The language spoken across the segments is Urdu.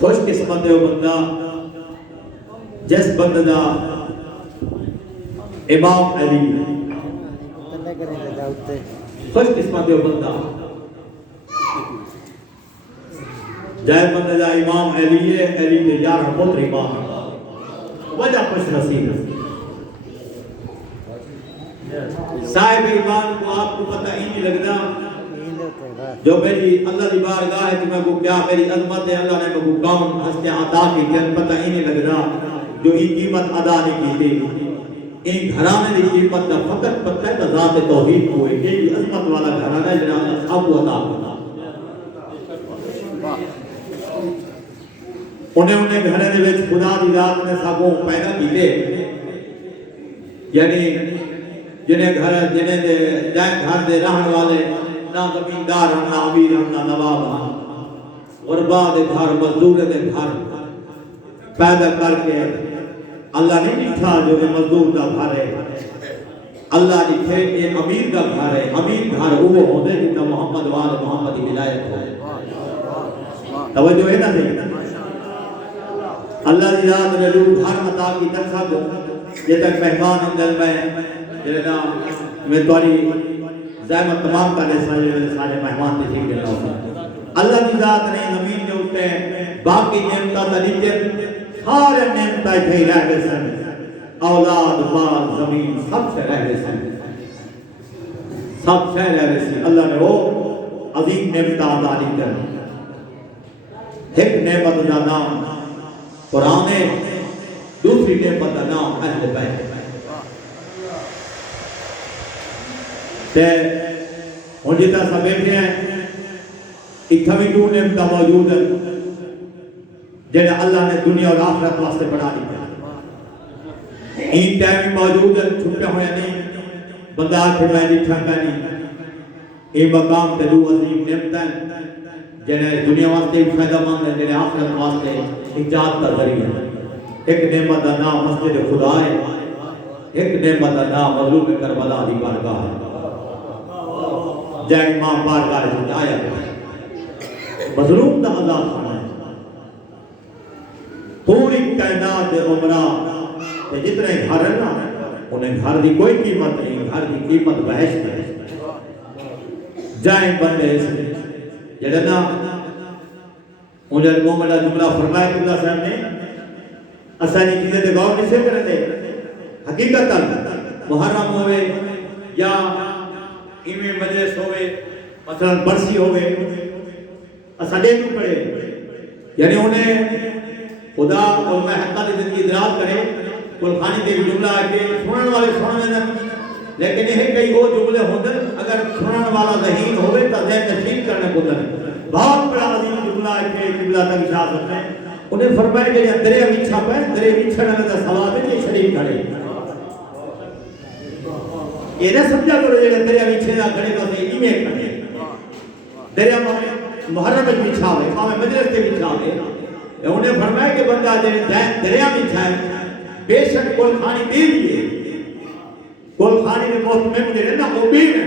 خوش قسمت ہے وہ بندہ جس بندے دا امام علی خوش قسمت ہے وہ بندہ جائے بندے دا امام علی ہے، علی دے 11 پتر امام وجہ خوش نصیب ہے۔ صاحب ایمان کو آپ کو پتہ ہی نہیں لگتا جو میری اللہ دی بارگاہ ہے کہ میں کو کیا میری عظمت ہے، اللہ نے کو کون ہستیاں عطا کی کہ پتہ ہی نہیں لگتا جو یہ قیمت ادا نہیں کی تھی این گھرانے دی قیمت کا فقط پتہ ہے ذات توحید کو ہے یہ عظمت والا گھرانہ ہے جنہاں اللہ صاحب کو عطا کرنا انہیں گھرے دے وچ خدا دی ذات نے سبوں پیدا کیتے یعنی جنہیں گھر جنہیں دے جائیں گھر دے رہن والے نہ زمیندار ہم نہ امیر ہم نہ نواب ہم غربا دے گھر مزدور دے گھر پیدا کر کے اللہ نے لکھا جو کہ مزدور کا گھر ہے اللہ لکھے یہ امیر کا گھر ہے امیر گھر وہ ہونے کی کہ محمد وال محمد کی ولایت ہو توجہ ہے نا صحیح اللہ دی ذات نے روح گھر عطا کی تنسا کو یہ تک مہمان اندر میں جنہا میں تواری زحمت تمام کرنے سارے مہمان تھے ٹھیک ہے اللہ کی ذات نے زمین کے اوپر باقی نعمتہ تلیتے سارے نعمتہ تھے رہ گئے سن اولاد مال زمین سب سے رہ گئے سن سب سے رہ گئے سن اللہ نے وہ عظیم نعمتہ عطا دی کر ایک نعمت کا نام قرآن ہے دوسری نعمت کا نام اہل بیت تے ہوں جتا سب بیٹھے ہیں اتھا بھی دو نعمتہ موجود ہے جنہیں اللہ نے دنیا اور آخرت واسطے بڑھا دی این ٹائم بھی موجود ہے چھپے ہوئے نہیں بندہ آکھے میں لکھا کرنی این مقام تے دو عظیم نعمتہ ہیں جنہیں دنیا واسطے فائدہ مند ہے جنہیں آخرت واسطے ایجاد کا ذریعہ ہے ایک نعمت کا نام مسجد خدا ہے ایک نعمت کا نام مظلوم کربلا دی بارگاہ ہے جائے امام بارگاہ ہے آیا مظلوم دا عذاب فرمائے پوری کائنات عمرہ جتنے گھر ہے نا انہیں گھر دی کوئی قیمت نہیں گھر دی قیمت بہشت ہے جائیں بندے اس میں جڑے نا انہیں مومنہ جملہ فرمائے قبلہ صاحب نے اسانی چیزیں دے غور نہیں سے کرے دے حقیقت محرم ہوئے یا ایمیں مجلس ہوئے مثلا برسی ہوئے اساڑے بھی پڑے یعنی انہیں خدا اور میں حقہ دی زندگی ادراک کرے کل خانی دے جملہ آکے سنن والے سنن میں لیکن یہ کئی وہ جملے ہوندر اگر سنن والا ذہین ہوئے تو ذہن نشین کرنے کو در بہت بڑا عظیم جملہ آکے قبلہ تک شاہ سکتے ہیں انہیں فرمائے کہ دریا وچھا پہ دریا وچھا نہ کا ثواب ہے یہ شریف کھڑے یہ نہ سمجھا کرو یہ دریا وچھے نہ کھڑے کا سے ایمیں کھڑے دریا محرم وچھا ہوئے خواہ مجلس کے وچھا ہوئے انہیں فرمائے کہ بندہ دریا وچھا ہے بے شک کل خانی دے دیئے کل خانی میں موت میں مجھے رہنا وہ بھی ہے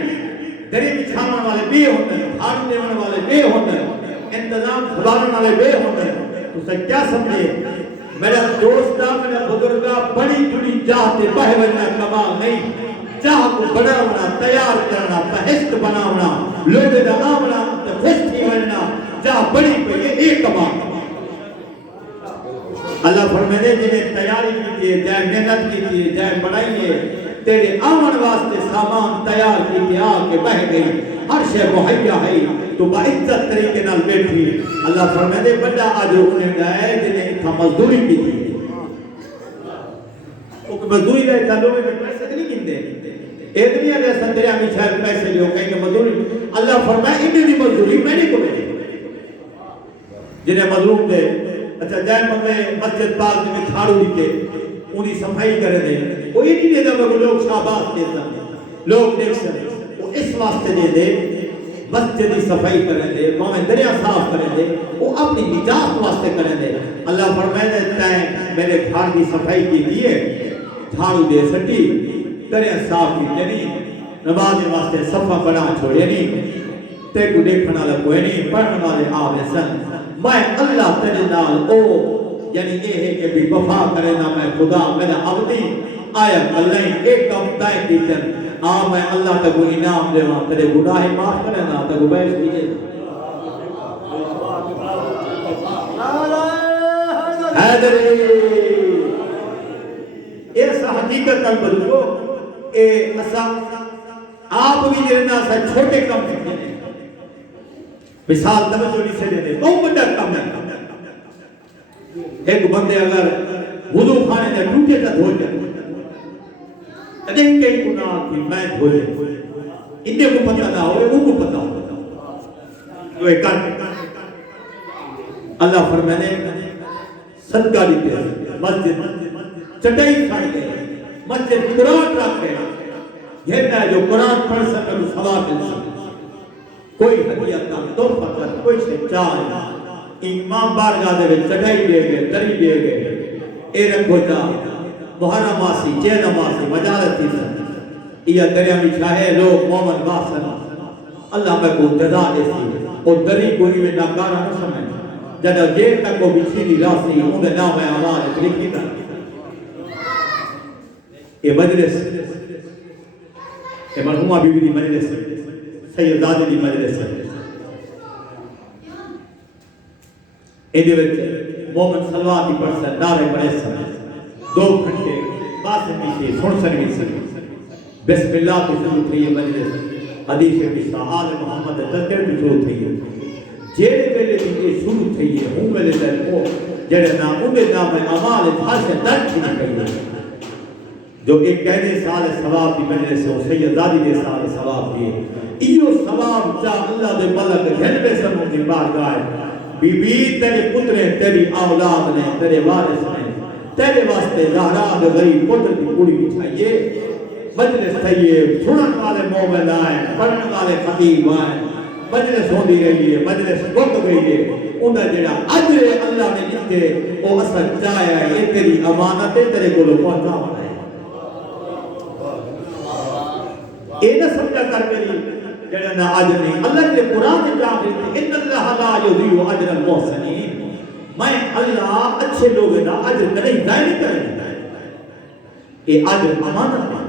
دریا وچھانا والے بھی ہوتے ہیں خانی دیوان والے بھی ہوتے ہیں انتظام خدانا والے بھی ہوتے ہیں تو سے کیا سمجھے میرا دوستہ میرا بزرگا بڑی جڑی چاہتے بہے بننا کمال نہیں چاہ کو بڑھاونا تیار کرنا پہشت بناونا لوگ دا آمنا فسٹی بننا چاہ بڑی پہ یہ ایک کمال اللہ فرمیدے جنہیں تیاری کیجئے جائے محنت کیجئے جائے بڑھائیے تیرے آمن واسطے سامان تیار کیجئے آکے بہ گئی ہر شے مہیا ہے تو با عزت طریقے نال بیٹھی اللہ فرمیدے بڑا آج انہیں گئے جنہیں اتھا مزدوری کی تھی مزدوری گئے تھا لوگوں میں پیسے نہیں گندے اتنی اگر سندریا میں شاید پیسے لیو کہیں کہ مزدوری اللہ فرمائے انہیں بھی مزدوری میں نہیں کو ملے جنہیں مظلوم دے اچھا جائے مطلب مسجد پاک میں کھاڑو دیتے انہی صفائی کرے دے وہ یہ نہیں دے دے وہ لوگ شاباز دیتا لوگ دیکھ سکتے وہ اس واسطے دے دے مسجد کی صفائی کرے دے ماں دریا صاف کرے دے وہ اپنی نجات واسطے کرے دے اللہ فرمائے دیتا ہے میرے گھر کی صفائی کی دیئے جھاڑو دے سٹی دریا صاف کی یعنی نماز واسطے صفحہ بنا چھوڑے نہیں تے کو دیکھنا لگوئے نہیں پڑھنے والے آوے سن میں اللہ تیرے نال او یعنی یہ ہے کہ بھی وفا کرے نا میں خدا میرا عبدی آیا کلیں ایک کم دائیں دیتن میں اللہ تکو انعام دے وہاں تیرے گناہ معاف کرے نا تکو بیش دیئے حیدری ایسا حقیقت تک بلکو اے اسا آپ بھی جرنا سا چھوٹے کم سکتے ہیں مثال توجہ نہیں سے دیتے بہت بڑا کم ہے ایک بندے اگر وضو خانے نے ٹوٹے تا دھو جائے اگر کئی گناہ کی میں دھو جائے انہیں کو پتہ نہ ہوئے وہ کو پتہ ہوئے تو ایک اللہ فرمانے صدقہ دیتے ہیں مسجد چٹائی کھائی گئے مسجد قرآن رکھ گئے یہ میں جو قرآن پڑھ سکتا تو ثواب مل سکتا کوئی حدیعت نہ تحفہ کر کوئی سے چاہے امام بارگاہ دے چٹائی دے گئے دری دے گئے اے رکھو جا محرم آسی چین آسی مجالت تھی سن یہ دریا میں چاہے لوگ مومن باسن اللہ میں کو جزا دے سی اور دری کوئی میں ناکارہ نہ سمجھ جدہ جیل تک کو بچھی دی راسی انہیں نام اعمال لکھی تھا یہ مجلس یہ مرحومہ بی بی دی مجلس سیدادی دی مجلس ایدے وچ مومن صلوات دی پڑھ نعرے پڑھے سن 2 گھنٹے باسن نیچے سن سنوی سن بسم اللہ کی شروع تھی یہ مجلس حدیث بسا آل محمد تذکر کی شروع تھی جیڑے پہلے بھی یہ شروع تھی ہے ہوں میں لے وہ جڑے نام انہیں نام اعمال خاص درد تھی کہی جو ایک کہنے سال ثواب دی مجلس سے سیدادی دے سال ثواب دیے ایو ثواب چاہ اللہ دے ملک جنبے سموں کی بارگاہ بی بی تیرے پترے تیری اولاد نے تیرے وارث نے تیرے واسطے زہرا دے غریب پتر کی پوری بچھائیے مجلس تھئیے سنن والے مومن آئے پڑھن والے خطیب آئے مجلس ہو دی رہی ہے مجلس گھٹ گئی ہے انہیں جڑا اجر اللہ نے دیتے وہ اثر چاہیا ہے یہ تیری امانت ہے تیرے کو پہنچا ہونا ہے یہ نہ سمجھا کر میری جڑا نہ اجر نہیں اللہ کے قرآن جاہر ہے ان اللہ لا یضیع اجر المحسنین میں اللہ اچھے لوگ نہ اجر کہیں ضائع نہیں کریں یہ اجر امانت ہے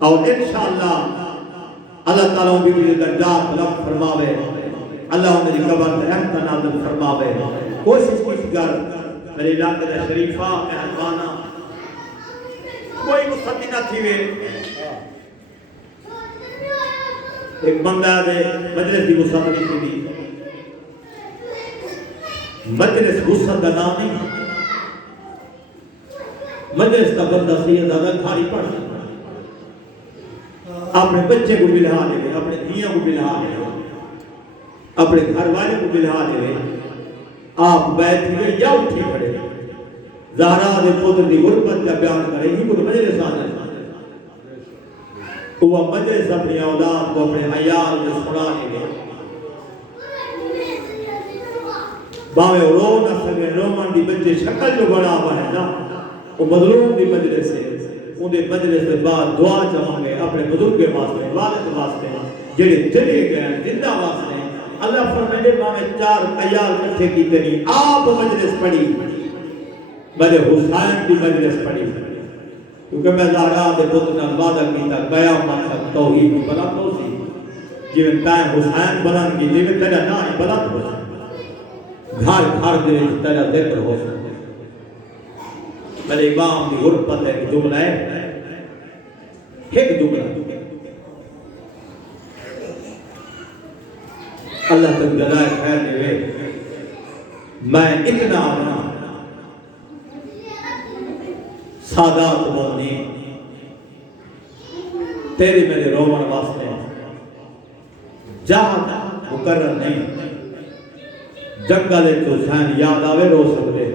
اور انشاءاللہ اللہ تعالیٰ بھی بھی درجات بلند فرماوے اللہ انہیں قبر میں رحمت نازل فرماوے کوشش کچھ کر میرے علاقے دا شریفہ مہربانہ کوئی مستقی نہ تھی وے ایک بندہ دے مجلس دی مستقی تھی دی مجلس غصت دا نام نہیں مجلس کا بندہ سید آدھا گھاری پڑھ سکتا اپنے بچے کو بلہا لے اپنے دھیاں کو بلہا لے اپنے گھر والے کو بلہا لے آپ بیٹھ گئے یا اٹھی کھڑے زہرا دے پتر دی غربت کا بیان کرے ہی کو مجلس آنا ہے وہ مجلس اپنی اولاد کو اپنے عیال میں سنا لے باوے رو نہ سکے رومان دی بچے شکل جو بڑا ہوا ہے نا وہ مظلوم دی مجلس ہے انہیں مجلس کے بعد دعا چاہوں گے اپنے بزرگ کے واسطے والد واسطے جڑے چلے گئے زندہ واسطے اللہ فرمائے باوے 4 عیال کٹھے کی تنی آپ مجلس پڑھی بڑے حسین کی مجلس پڑھی کیونکہ میں زہرا دے پتر نال وعدہ کیتا قیامت تک توحید کی بلند ہو سی جویں تائیں حسین بلند کی جویں تیرا نام بلند ہو سی گھر گھر دے تیرا ذکر ہو سی میرے امام دی غربت ہے ایک جملہ ہے ایک جملہ اللہ تک جزائے خیر دے میں اتنا آنا سادات مومنی تیرے میرے رومن واسطے جہاں مقرر نہیں جنگلے تو حسین یاد آوے رو سکتے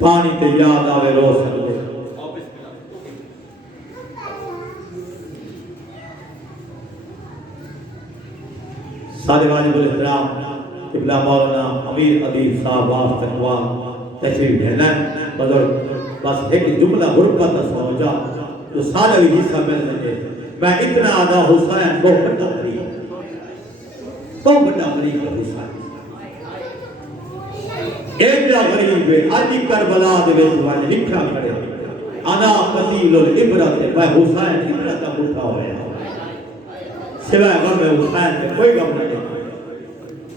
پانی تے یاد آوے رو سکتے سارے واجب الاحترام قبلہ مولانا امیر عدیب صاحب واف تقوام تشریف بھیلیں بزرگ بس ایک جملہ غربت سوچا تو سارے بھی حصہ مل سکے میں اتنا آدھا حسین کو پڑھتا ہوں تو بڑا غریب ہے حسین ایڈا غریب ہے آج کربلا دے وچ والے لکھا کھڑے انا قتیل العبرت میں حسین عبرت کا اٹھا ہویا سوائے غم حسین کے کوئی غم نہیں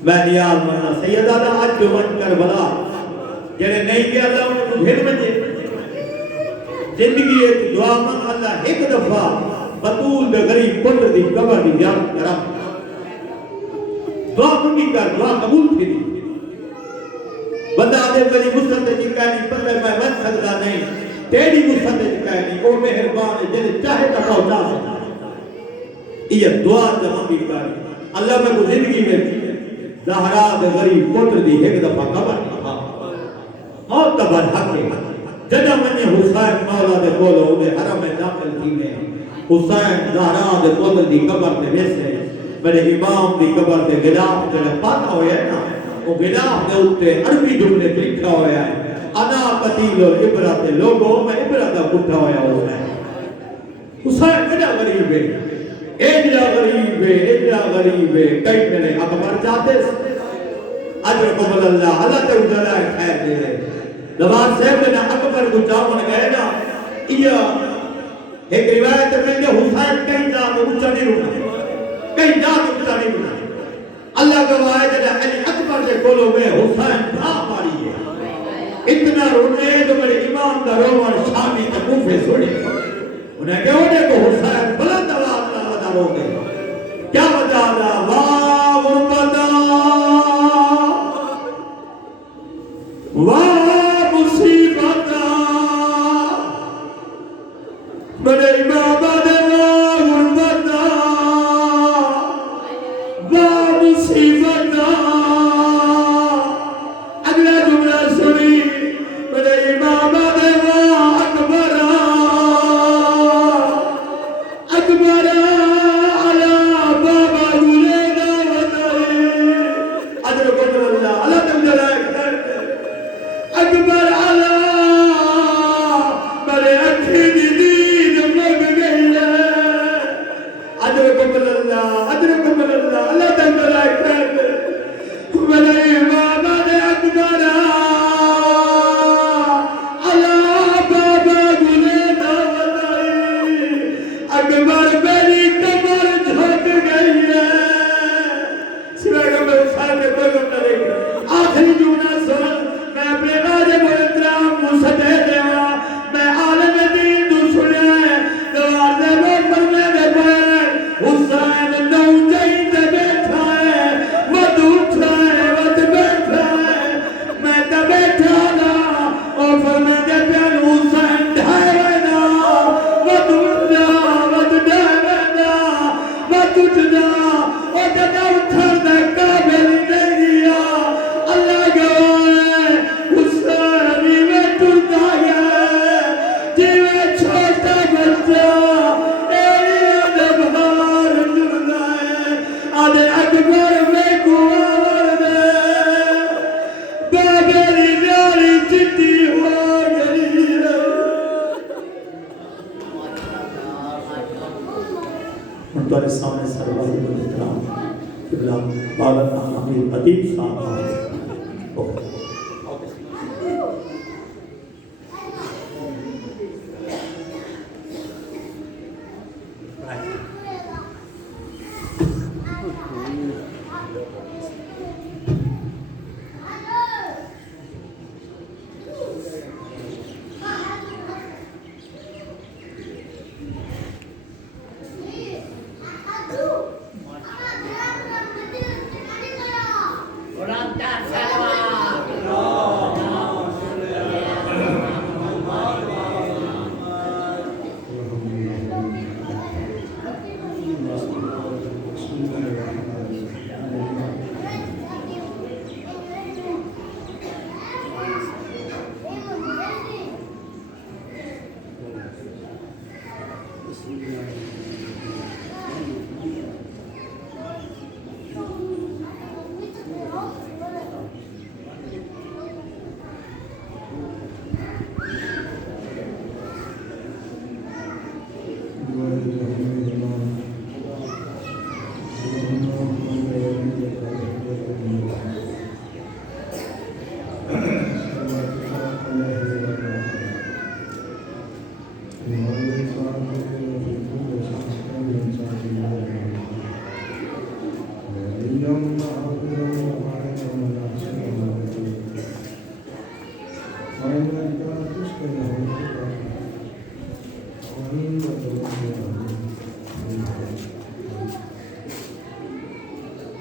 میں نیاز منا سیدہ دا آج جو من کربلا جنہیں نہیں کیا اللہ انہیں کو پھر مجھے زندگی ایک دعا من اللہ ایک دفعہ بطول دے غریب پتر دی قبر دی زیارت کرم دعا منگی کر دعا قبول تھی بندہ آدھے کلی مستند چکا نہیں پتہ میں بن سکتا نہیں تیری مستند چکا نہیں او مہربان جنہیں چاہے تا پہنچا سکتا یہ دعا جب منگی کر اللہ میں کو زندگی میں زہرا دے غریب پتر دی ایک دفعہ قبر نہیں معتبر حق ہے جنہ منی حسین مولا دے کولو دے حرم داخل تھی میں حسین زہرا دے پتر دی قبر دے ویسے میرے امام دی قبر دے غلاف جنہیں پاتا ہویا ہے نا وہ غلاف دے اٹھتے عربی جملے لکھا ہویا ہے انا قتیل العبرت لوگوں میں عبرت کا اٹھا ہویا ہوتا ہے حسین کنا غریب ہے ایجا غریب ہے ایجا غریب ہے کئی میرے اکبر چاہتے اجرکم اللہ اللہ تے اجلا خیر دے دے دبار صاحب نے اکبر کو چاون گئے نا یہ ایک روایت میں کہ حسین کہیں جا تو اونچا نہیں رکنا کہیں جا تو اونچا نہیں رکنا اللہ گواہ ہے کہ علی اکبر سے کولو میں حسین تھا پاری ہے اتنا رونے تو میرے امام دا روان شامی تے کوفے سوڑے انہیں کہ اوڑے کو حسین بلند آواز نہ ودا رو گئے کیا وجہ دا واہ غربتا واہ مصیبتا میرے امام دے واہ غربتا واہ مصیبتا اگلا جملہ سنی میرے امام دے واہ اکبرا اکبرا علی بابا گلینا وطائی ادر قدر اللہ اللہ تمجھلہ اکبر علی میرے اکھی دی دید مگ گئی ہے ادر قدر اللہ اللہ تمجھلہ میرے امام دے اکبر علی بابا گلینا وطائی اکبر میری کمر جھک گئی ہے سوائے کہ میں حسین میں کوئی گم نہ دیکھ آخری جملہ سن میں اپنے واجب و احترام مصدے دیوا میں عالم دین دو سنے دوار دے وہ فرمے دے پیر حسین نو جائی دے بیٹھا ہے مد اٹھا ہے مد بیٹھا ہے میں دے بیٹھا نا اور فرمے دے پیر حسین ڈھائے وینا مد اٹھنا مد ڈھائے وینا مد اٹھنا اور جدہ اٹھر دے قابل نہیں گیا اللہ گواہ حسینی میں ٹرنا ہے جیوے چھوٹا بچہ ایری ادبار ٹرنا ہے آدھے اکبر میں گوار دے بابری جاری چٹی ہو گئی ہے تمہارے سامنے سروائی کو احترام قبلہ مولانا حمید ادیب صاحب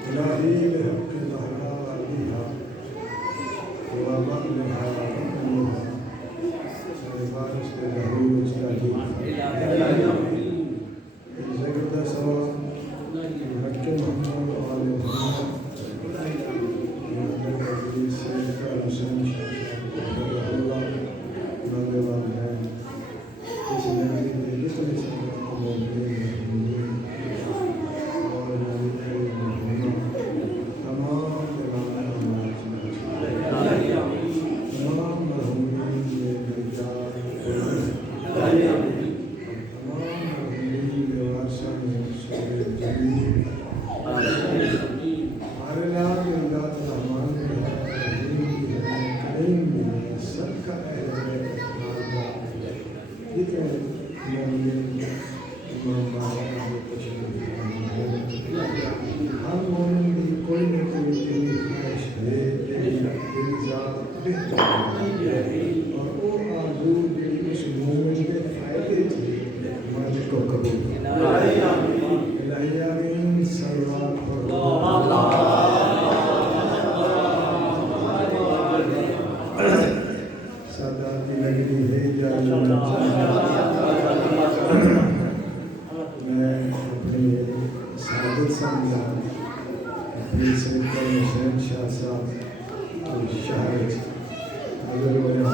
إلهي بحق الأحرار بها وبطنها وأمها وبارك له وجلاله زكت سواء حق محمد وآل محمد ونبي سيدنا حسين رحمه الله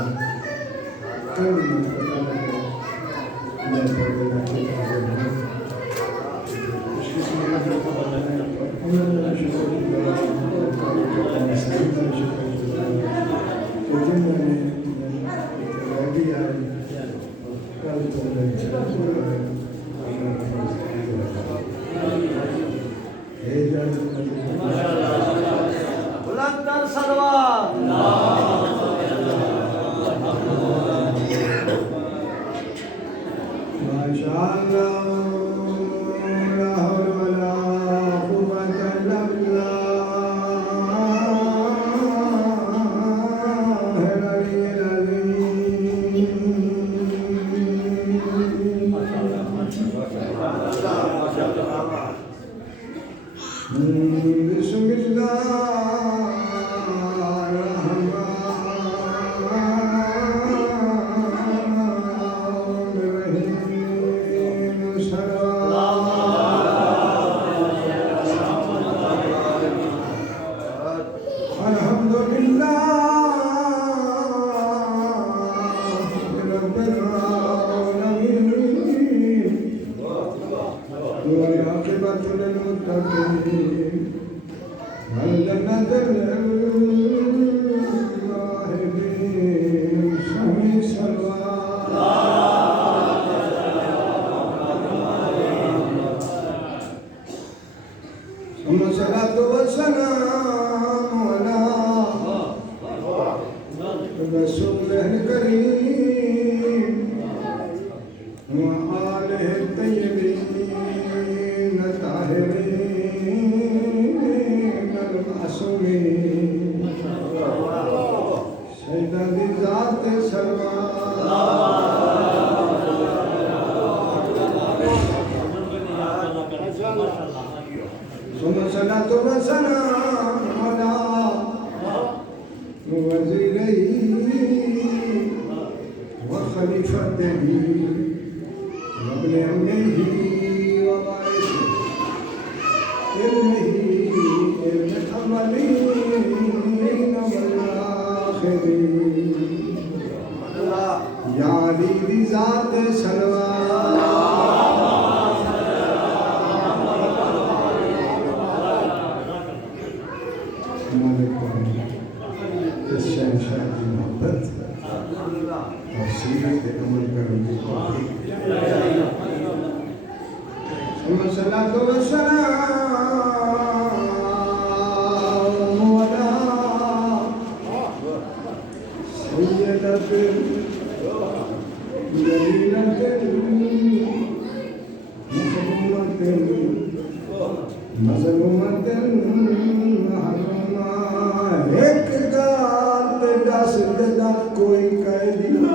والوالدين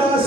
10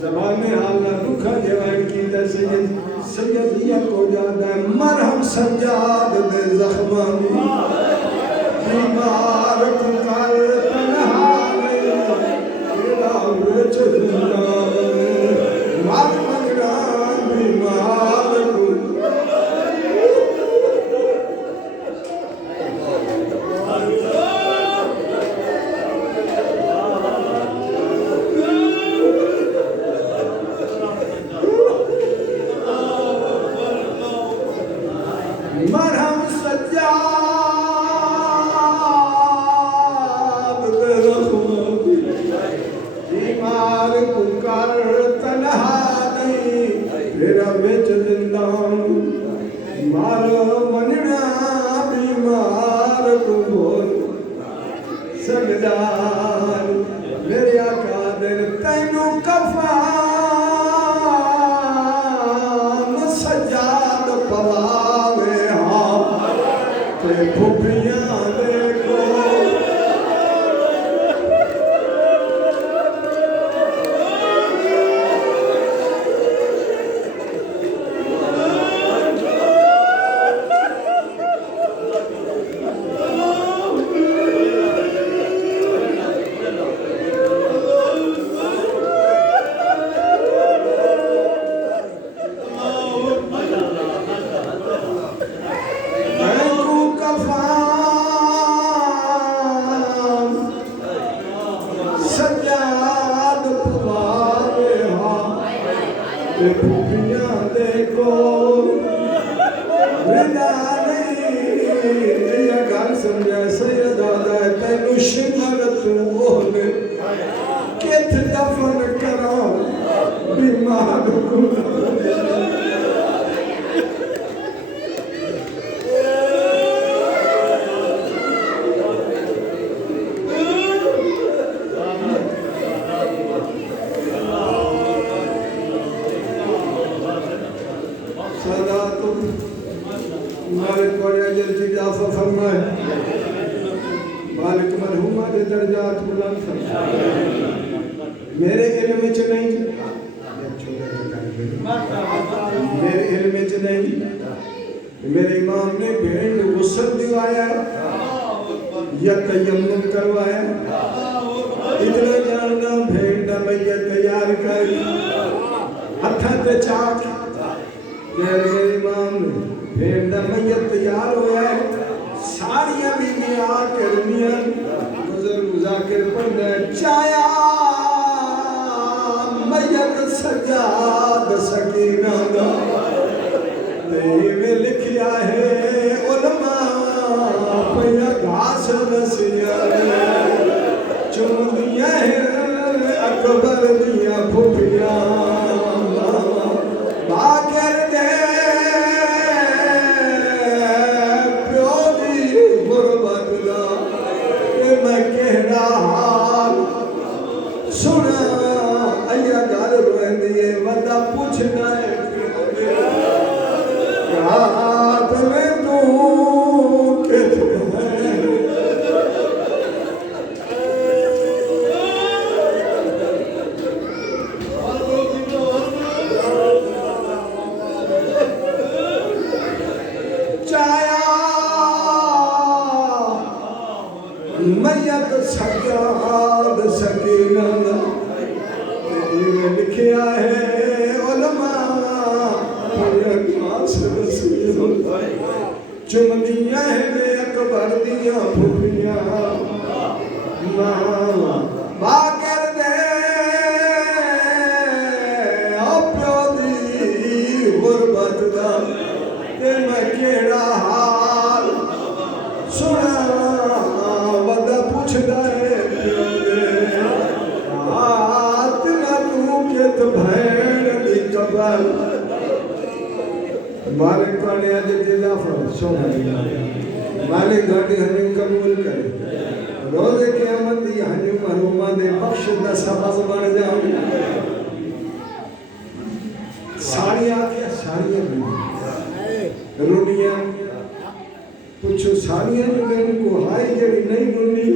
زبان حال نہ دکھا جوان کی سیدیہ کو جادا ہے مرہم سجاد دے زخمان بیمار کو کر تنہا نہیں تیرا وچ زندہ مار منگا بیمار کو مرہم سجاد دے زخمان بیمار کو کر تنہا نہیں تیرا وچ زندہ مار منگا بیمار کو بول سجدار میرے آقا در تینوں کفان سجاد پواوے ہاں تے پھپیاں دیکھو تینوں کفان سجاد پواوے ہاں تے پھپیاں دیکھو ودا نہیں یہ گل سمجھا سید آدھا ہے تینوں شمر تو اوہنے کت دفن کرا بیمار کو صلاتم مالک بڑے اجر کی اضافہ فرمائے مالک مرحومہ دے درجات بلند فرمائے میرے علم وچ نہیں میرے علم وچ نہیں میرے امام نے بھیڑ غسل دلوایا یا تیمم کروایا اتنا جاننا بھیڑ دا میت تیار کر ہتھاں تے چاک میرے امام نے بھیڑ دا میت تیار ہوا ہے ساریاں بیویاں آ کے رمیاں گزر مذاکر پڑھنا چایا میت سجاد سکینہ دا تے میں لکھیا ہے علماء پہلا گھاس نسیاں چم دیا ہے اکبر دیا پھوپیاں باکر دے پیو دی غربت دا کہ میں کہنا حال سنا ایا گل روئے دیئے ودا پوچھنا ہے رات میں تو کتنے ہیں میت سجاد سکینہ میں لکھیا ہے علماء پھر رسول چم دیا ہے میں اکبر دیا پھوپیاں ماں باکر دے پیو دی غربت دا تے میں کیڑا حال سنا ودا پوچھدا ہے پیو دے آت نہ تو کت بھین دی قبر مالک پانے آج دیدہ سونا مالک گاڑی ہنیم قبول کرے روز قیامت دی ہنیم محرومہ دے بخش دا سبز بڑھ جاؤں ساری آکھیں ساری رونیاں پوچھو ساری جو کو ہائی جڑی نہیں رونی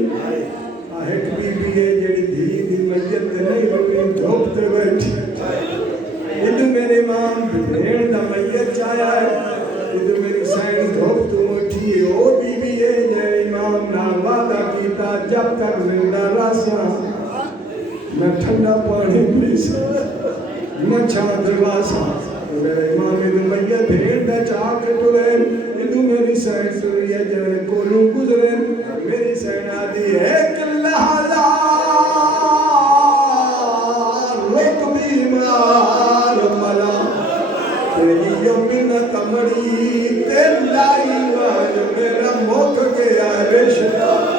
ایک بی بی ہے جڑی دھی دی مجد نہیں رونی دھوپ تے بیٹھی جب تک زندہ راسا میں ٹھنڈا پانی پی سکتا میں چھاند راسا میرے امام ابن میت بھیڑ دا چاہ کے ٹولین ادو میری سین سوری ہے جو کولوں گزرین میری سین آدھی ایک لہذا رک بیمار ملا تیری یمین کمڑی تیلائی واج میرا موت گیا رشتہ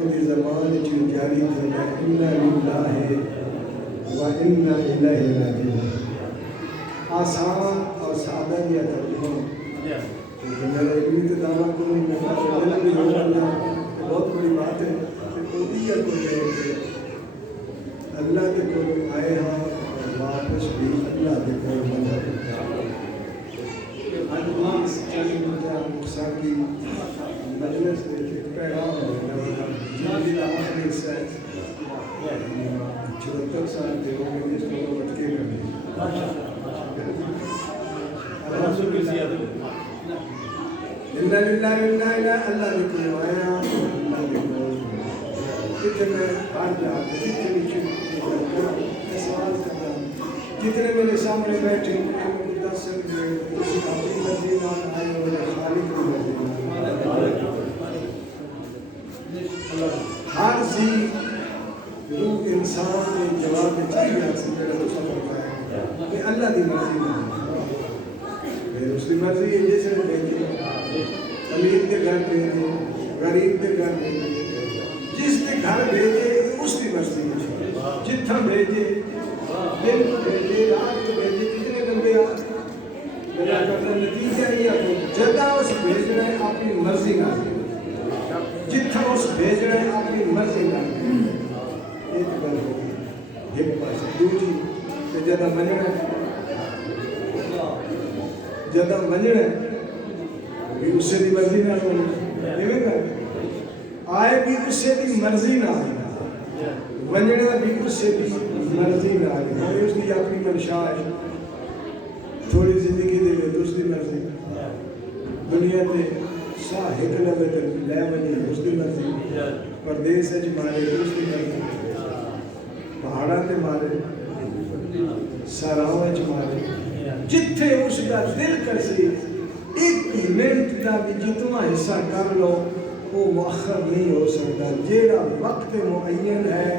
خود زبان چ جاری تھا انا للہ و انا الیہ راجعون. آسان اور سادہ یا ترجمہ میرا علمی تو دعویٰ کو نہیں میرا بھی ہو جانا بہت بڑی بات ہے. کوئی ہے اللہ کے کو آئے ہاں اور واپس بھی اللہ کے کو مقصد کی مجلس ایک پیغام ہے جنگی کا آخری حصہ ہے 74 سال کے ہو گئے جس کو بچے کرنے اللہ نے کو آیا اللہ نے کو کتنے ہار جاتے کتنے سوال کرنا جتنے میرے سامنے بیٹھے مدثر میں اس اپنی مرضی نہ آئے اور خالق کی مرضی ہر سی روح انسان کے جواب میں چاہیے حاصل کرنا تو کرتا ہے کہ اللہ کی مرضی نہ اس کی مرضی ہے جیسے بھیجے امیر کے گھر بھیجے غریب کے گھر بھیجے جس کے گھر بھیجے اس کی مرضی ہے جتنا بھیجے دن کو بھیجے رات کو بھیجے کتنے لمبے نتیجہ یہ ہے جگہ اس بھیج رہے ہیں اپنی مرضی نہ جتنا اس بھیج رہے ہیں اپنی مرضی نہ ایک گل ہوگی ایک پاس دوسری کہ جدہ منجنا بھی اس سے بھی مرضی نہ ہوگی آئے بھی اس سے بھی مرضی نہ آئے ونجنا بھی اس سے بھی مرضی نہ آئے اس کی اپنی منشا ہے تھوڑی زندگی دے لے تو اس کی مرضی دنیا تے سا ایک لبے تے لے ونجی اس کی مرضی پردیس ہے مارے اس کی مرضی پہاڑا تے مارے ساراؤں ہے مارے جتھے اس کا دل کر سی ایک منٹ کا بھی جتنا حصہ کر لو وہ مؤخر نہیں ہو سکتا جیڑا وقت معین ہے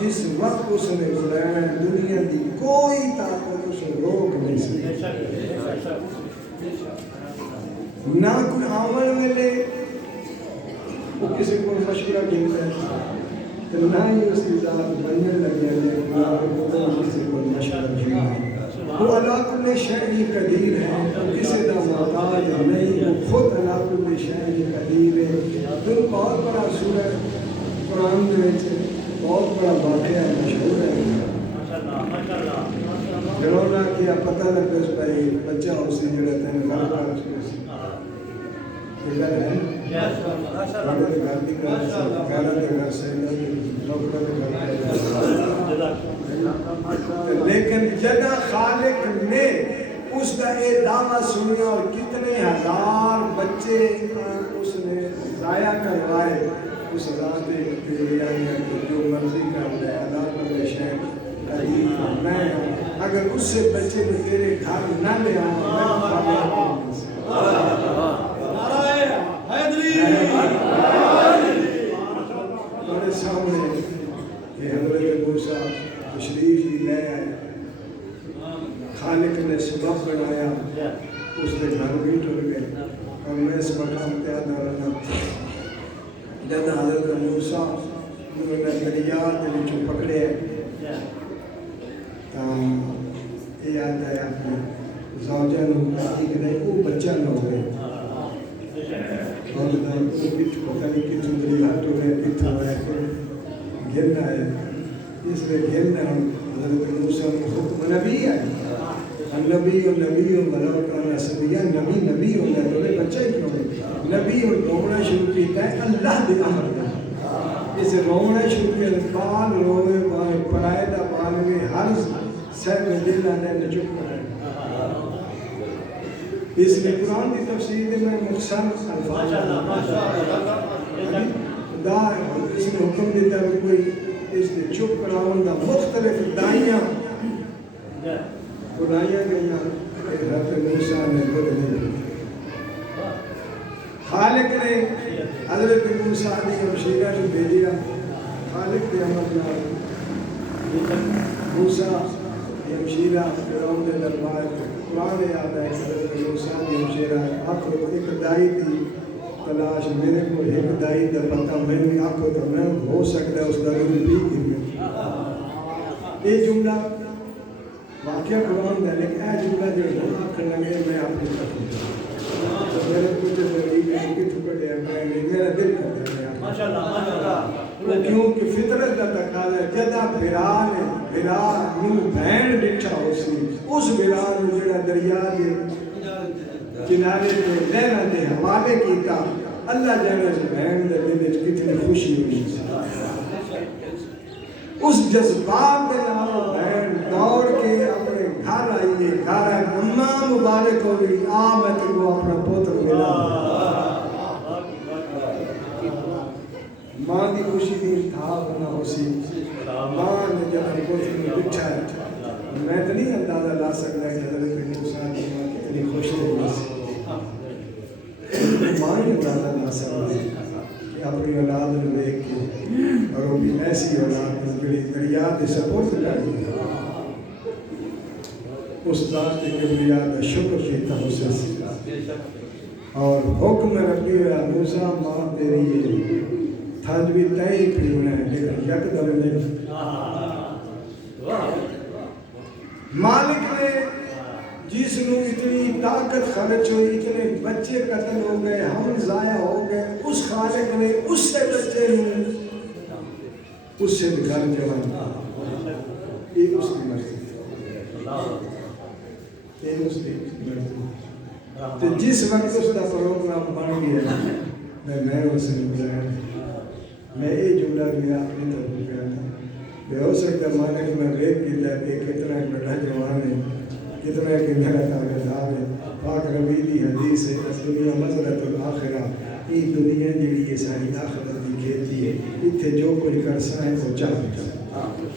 جس وقت اس نے بلایا دنیا کی کوئی طاقت اسے روک نہیں سکتی نہ کوئی عمل ملے وہ کسی کو مشورہ دیتا ہے تو نہ ہی اس کی ذات بننے لگے کسی کو مشورہ دیتا ہے وہ علا کل شیء قدیر ہے کسی کا محتاج نہیں وہ خود علا کل شیء قدیر ہے. تو بہت بڑا سورہ قرآن میں بہت بڑا واقعہ ہے مشہور ہے جنہوں کیا پتہ لگتا اس پر بچہ اسی جڑا تھا گھر کا اس کے گھر ہے گھر کی گھر سے لیکن جگہ خالق نے اس کا ایک دعویٰ سنیا اور کتنے ہزار بچے اس نے ضائع کروائے اس ذات جو مرضی کر لے اللہ کل شیء قدیر میں اگر اس سے بچے میں تیرے گھر نہ لے آؤں میرے سامنے کہ حضرت موسیٰ تشریف ہی لے آئے خالق نے سبب بنایا اس کے گھر بھی ٹر گئے اور میں اس مقام پہ آدھا رہا جب حضرت موسیٰ انہوں نے دریا کے بچوں پکڑے تو یہ آتا ہے اپنے زوجہ نو کہا کہ نہیں وہ بچہ نہ ہوئے اور کچھ پتہ نہیں کتوں دریا تو ہے کتوں ہے گرنا ہے اس میں گرنا ہم حضرت موسیٰ کو حکم نبی ہے نبی ولو کان صبیا نبی ہوتا ہے تو بچہ ہی کیوں نبی اور رونا شروع کیتا ہے اللہ دے امر کا اسے رونا شروع کیا بال روئے بائے پرائے دا بال میں ہر سر میں دل آنے نجب کرے اس میں قرآن کی تفسیر میں مختصر الفاظ دا اس نے حکم دیتا ہے کوئی اس نے چپ کراؤں دا مختلف دائیاں خدایاں گئیاں حضرت موسیٰ نے خود نہیں خالق نے حضرت موسیٰ نے ہمشیرہ جو بھیجیا خالق کے عمل موسیٰ ہمشیرہ فرعون کے دربار قرآن یاد ہے حضرت موسیٰ کی ہمشیرہ آخر ایک دائی تھی تلاش میرے کو ایک دائی دا پتہ میں بھی آنکھوں تو میں ہو سکتا ہے اس دا روح بھی کی میں یہ جملہ واقعہ قرآن دا لیکن اے جملہ جو آنکھر لگے میں اپنی تکلیف تو میرے کچھ ذریعے میں کی ٹھکڑے ہیں میرا دل کرتا ہے ماشاءاللہ کیونکہ فطرت دا تقاضا ہے جدا بھرا نو بہن ڈٹھا ہو سی اس بھرا نو جڑا دریا دے کنارے پہ لہرا دے حوالے کیتا اللہ جانے اس بہن دے دل وچ کتنی خوشی ہوئی اس جذبات کے نام بہن دوڑ کے اپنے گھر آئیے گھر اماں مبارک ہوئی آمد کو اپنا پوتر ملا ماں دی خوشی دی انتہا ہونا ہو سی ماں نے جب پوتر میں بٹھا ہے میں تو نہیں اندازہ لا سکتا کہ حضرت موسیٰ کی ماں کتنی خوش ہوئی سی ماں ہی اندازہ لا سکتا ہے کہ اپنی اولاد نے دیکھ کے اور وہ بھی ایسی اولاد نے بڑی دریا دے سپورٹ کر دیا اس ذات کے بنیاد شکر کیتا اسے اور حکم رکھی ہوا موسیٰ ماں تیری تھج بھی تئی پیونا ہے لیکن یکدم نہیں مالک نے جس نو اتنی طاقت خرچ ہوئی اتنے بچے قتل ہو گئے ہم ضائع ہو گئے اس خالق نے اس سے بچے اس سے گھر جوان یہ اس کی مرضی یہ اس کی مرضی تو جس وقت اس کا پروگرام بن گیا میں اسے بلایا میں یہ جملہ بھی اپنی طرف کہتا بے ہو سکتا مالک میں ریپ کی جائے کہ کتنا ایک بڑا جوان ہے کتنا ایک میرا تاغدار ہے پاک ربی دی حدیث ہے اس دنیا مزرعۃ الآخرہ یہ دنیا جیڑی یہ ساری آخرت دی کھیتی ہے اتھے جو کوئی کرسا ہے وہ چاہتا ہے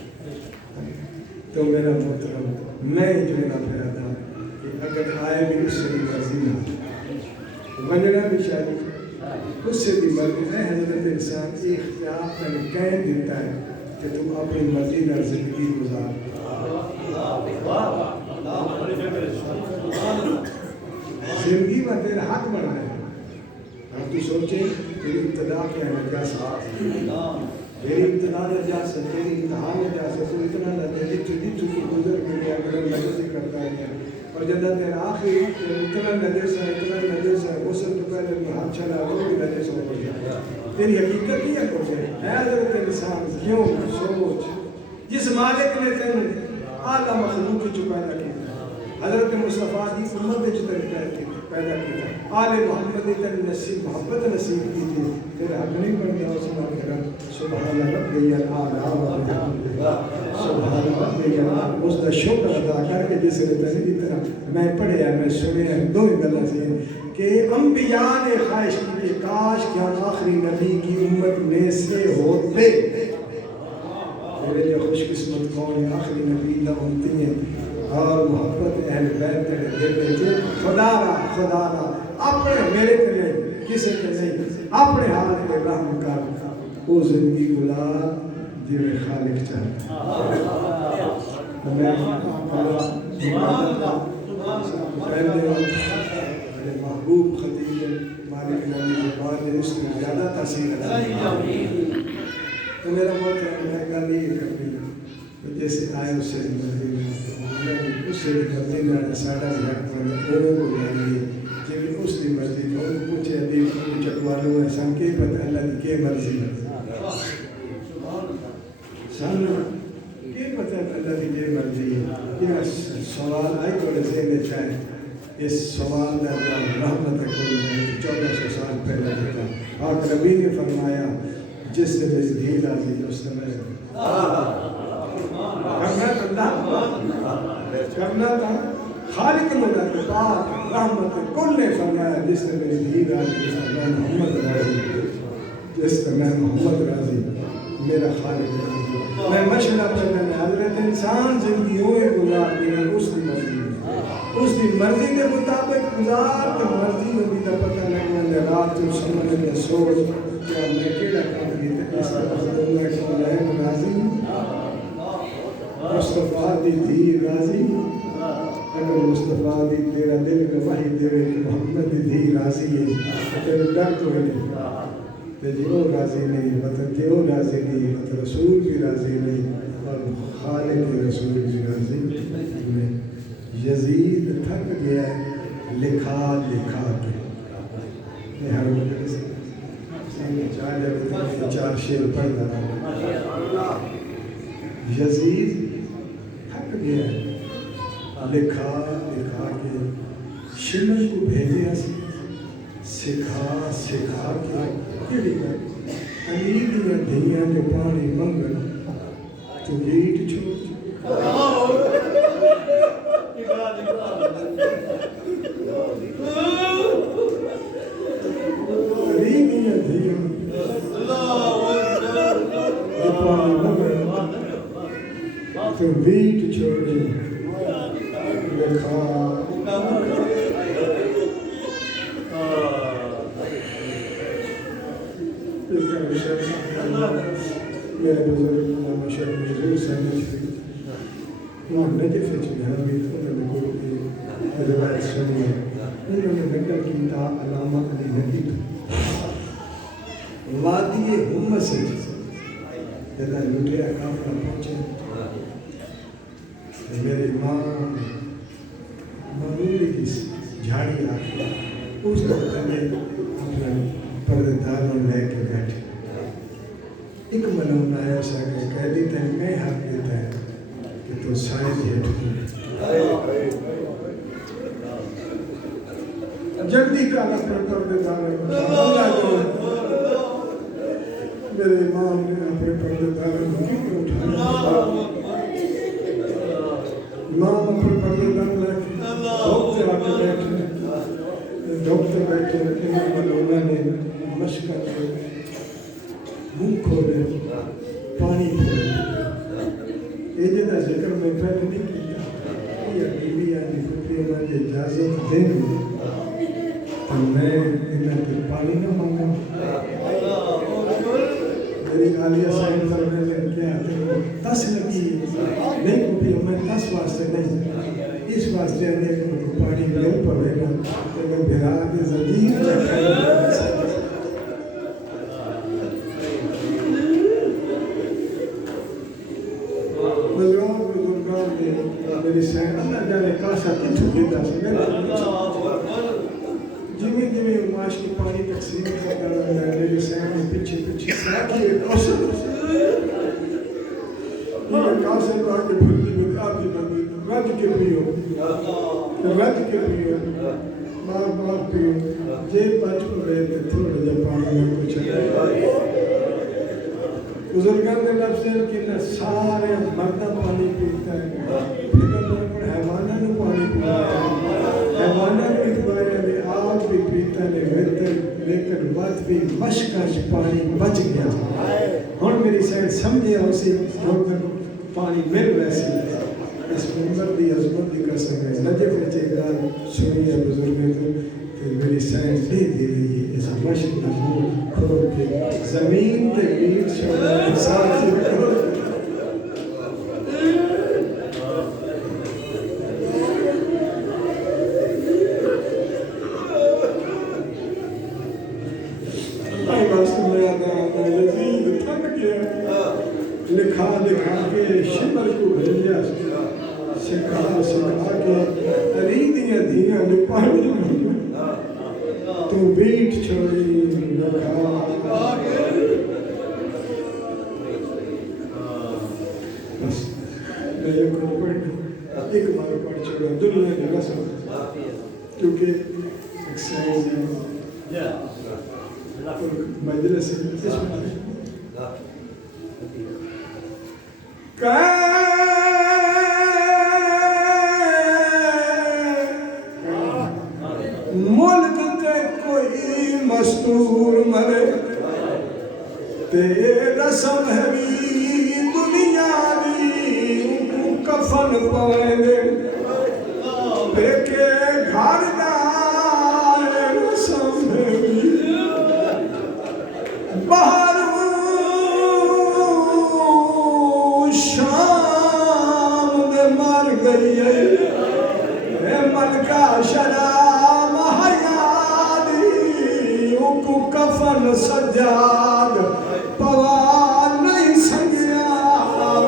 تو میرا محترم میں جملہ پھیرا تھا کہ اگر آئے بھی اس سے بھی مرضی نہ ونجنا بھی شاید اس سے بھی مرضی ہے حضرت انسان اختیار کا کہہ دیتا ہے کہ تم اپنی مرضی نہ زندگی گزار زندگی میں تیرا حق بڑھا ہے اب تو سوچیں تیری ابتدا کیا ہے نجاست تیری ابتدا نجاست تیری انتہا نجاست تو اتنا نجاست تو گزر گیا اگر نجاست کرتا ہے اور جب تیرا آخری اتنا نجاست ہے اس سے تو پہلے میں ہاتھ چلا وہ بھی نجاست ہو گیا تیری حقیقت ہی ہے کچھ ہے حضرت انسان کیوں سوچ جس مالک نے تیرے اعلیٰ مخلوق کی پیدا کی حضرت مصطفیٰ کی امت کی پیدا کی آل محمد تن نصیب محبت نصیب کی تھی تیرا حق نہیں بنتا اس بات کرم سبحان ربی الاعلیٰ سبحان ربی الاعلیٰ اس دا شکر ادا کر کے جس نے تنی اتنا میں پڑھے ہیں میں سنے ہیں دو ہی گلہ سے کہ انبیاء نے خواہش کی کہ کاش کہ ہم آخری نبی کی امت میں سے ہوتے میرے جو خوش قسمت کون آخری نبی نہ ہوتی ہیں اور محبت اہل بیت تیرے دل میں تھے خدا را اپنے میرے کے نہیں کسی کے نہیں اپنے حال کے رحم کر وہ زندگی گزار جی میں خالق چاہتا میں محبوب خطیب مالک نبی زبان نے اس میں زیادہ تاثیر ہے تو میرا موت ہے میں گل یہ کرنی جیسے آئے اس سے مرضی اس سے مرضی نہ ساڑھا جھاک میں اونوں کو جائیے جب اس کی مرضی کا ان پوچھے ابھی چکوالوں ہے سن کے پتہ اللہ کی کے مرضی ہے سن کے پتہ اللہ کی کے مرضی ہے یہ سوال آئی کو رسے میں چاہے اس سوال کا رحمت کل میں 1400 سال پہلے دیتا آقا نبی نے فرمایا جس سے میری دھی راضی اس سے میں کرنا تھا خالق مدد پاک رحمت کل نے فرمایا جس سے میری دھی راضی اس سے میں محمد راضی جس سے میں محمد راضی میرا خالق راضی میں مشورہ پڑھنے میں حضرت انسان زندگیوں گزار دی اس کی مرضی اس کی مرضی کے مطابق گزار تو مرضی میں بھی پتہ نہیں ہے رات کو سمجھ میں سوچ کیا میں کیڑا کام کیتے اس طرح سے اللہ کو لائے راضی مصطفیٰ دی دھی راضی اگر مصطفیٰ دی تیرا دل گواہی دے کہ محمد دی راضی ہے تیرے ڈر تو ہے نہیں تے جی وہ راضی نہیں مطلب جی وہ راضی نہیں مطلب رسول بھی راضی نہیں اور خالق رسول بھی راضی نہیں یزید تھک گیا ہے لکھا لکھا کے میں ہر وقت چار شیر پڑھ رہا یزید تھک گیا ہے لکھا لکھا کے شمر کو بھیجے سکھا سکھا کے کیڑی گل امید یا دنیا کے پانی منگل تو گیٹ چھوڑ امید یا دنیا کے پانی منگل تو گیٹ چھوڑ لکھا میرے بزرگ علامہ شیخ مجروح صاحب وہاں نجف جہاں بھی انہوں نے گرو کی روایت سنی ہے انہوں نے نقل کی تا علامہ علی نقیب وادی ہمت سے جب لٹیا کافلا پہنچے میرے ماں معمولی کی جھاڑی آ کے اس وقت میں اپنا پردے داروں لے کے بیٹھے ایک ملون آیا سا کہ کہہ دیتا ہے میں حق دیتا ہے کہ تو سائز ہیٹ جلدی کا اپنے پردے داروں میرے امام نے اپنے پردے داروں کو کیوں اٹھایا امام اپنے پردے داروں لے کے ڈاکٹر آ کے بیٹھے ڈاکٹر بیٹھے امام ملونہ نے مشکل کے منہ کھولے پانی کھولے یہ جنہ ذکر میں پہلے نہیں کیا یہ بیوی آنی کھوٹی ہماری اجازت دیں گے تو میں انہیں کے پانی نہ مانگا میری عالیہ صاحب فرمے نے کیا تس لگی نہیں کھوٹی ہمیں تس واسطے نہیں اس واسطے آنے کہ ان کو پانی مل پڑے گا کہ میں بھرا کے زمین چکھائے گا میری سین اللہ جانے کاسا کچھ دیتا سے جمعی جمعی معاش کی پانی تقسیم کرتا رہا ہے میری سین میں پیچھے پیچھے ساکی ایک اوسط یہ کاسے کو آگے بھرتی میں آتی بندی رج کے پیو بار بار پیو جیب بچ پڑے تھے تھوڑے جب پانی میں کچھ ہے بزرگان نے لفظ ہے کہ سارے مردہ پانی پیتا ہے حیوانہ نے پانی پیتا ہے حیوانہ بھی پایا نے آگ بھی پیتا ہے لیکن بات بھی مشکش پانی بچ گیا اور میری سائن سمجھے اسی جوکر پانی مل ویسی اس منظر دی عظمت دی کر سکے نجف رچے گال سنی ہے بزرگیں کو کہ میری سائن دے رہی ہے اس مشک نمور کھڑو کے زمین تے بیٹ شوڑا انسان سے کھڑو لکھا لکھا کے شمر کو بھیجا سکھا سکھا کے ریدیاں دھیاں جو پانی تو بیٹ چھوڑی لکھا بس میں یہ کو پڑھ ایک بار پڑھ چھوڑا دنیا کی رسم کیونکہ ایکسائز مجلس ملک تے کوئی مستور مرے تے رسم ہے بھی دنیا دی کفن پائے دے بیکے گھر دار رسم ہے بھی باہر شام دے مار گئی ہے سجاد پوا نہیں سنگیا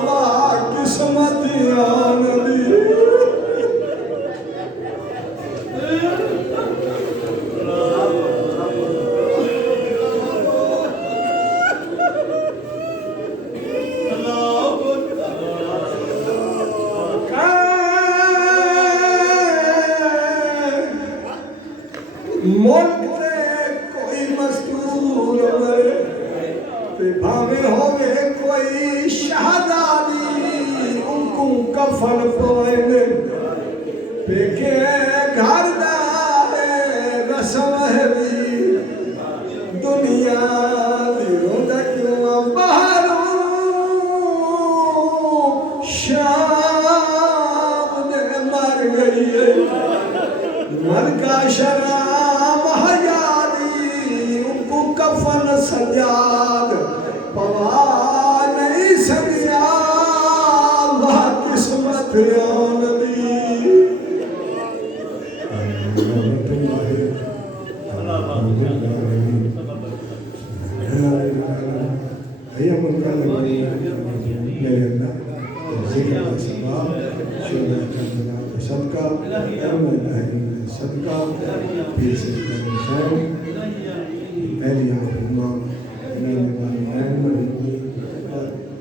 واہ قسمت آن دی ملک تے کوئی مستور مرے تے بھاوے ہوگے کوئی شہدادی ان کو کفن پوئے پیکے گھر دارے رسم ہے بھی دنیا دی روندہ کیوں بہروں شام دے مر گئی ہے مر کا شراب حیادی ان کو کفن سجاد پوا نہیں سنگیا اللہ قسمت آن دی صدقہ صدقہ پیس الإنسان أهلي عبد الله من الإيمان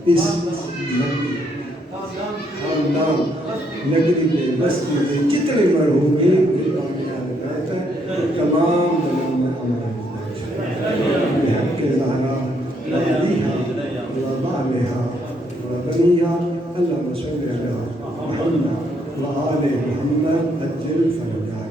اس خاندان نگری میں بستی میں جتنے مرحومین تمام بحق زہرا وعلیہا وبعلہا وبنیہا اللہم صلی علی محمد وآل محمد اجل فرجانے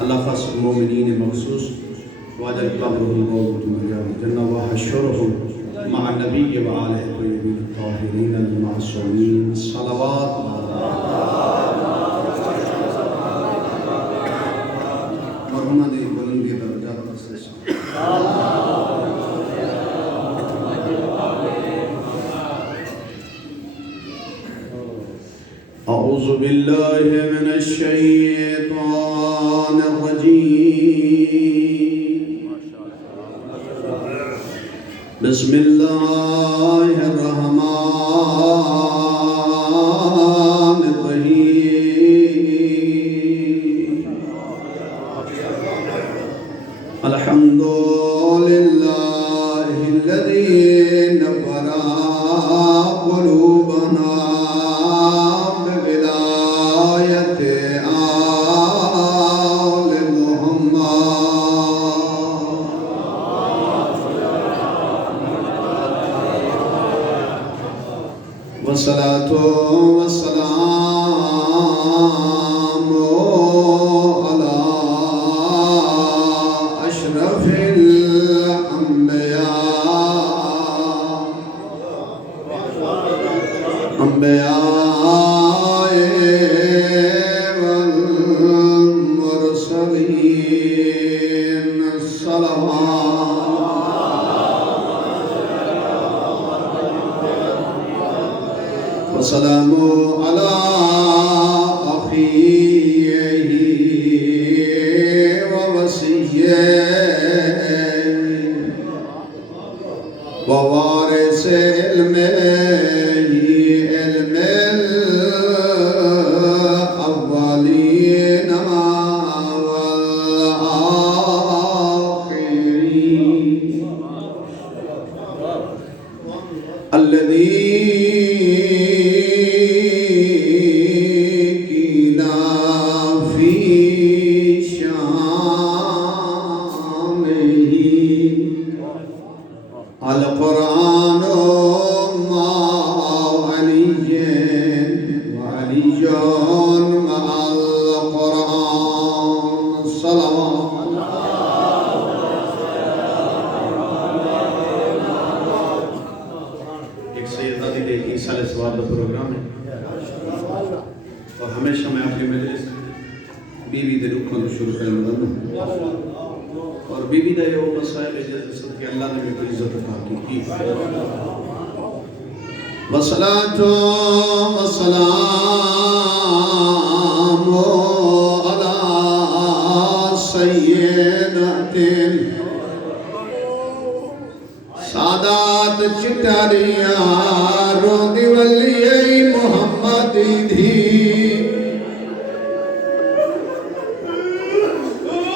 اللہ خاص المؤمنین مخصوص وعد القبر الموت جنہ وحشرهم مع النبی وآلہ الطیبین الطاہرین المعصومین صلوات مرحومہ نے بلندی درجات سے أعوذ بالله من الشيطان الرجيم بسم الله الرحمن الرحيم الحمد لله الذي نور قلوبنا والصلاة والسلام على أشرف الأنبياء والمرسلين الصلوات والسلام على أخيه ووصيه ووارث علمه علم الأولين والآخرين میں اپنے مجلس بیوی دے رکھوں تو شروع کرنے لگا اور بیوی دا یہ مسائل ہے جیسے سب کہ اللہ نے بھی کوئی عزت عطا کی والصلاة والسلام على سيدات سادات چٹاریاں روندی ولی محمد دی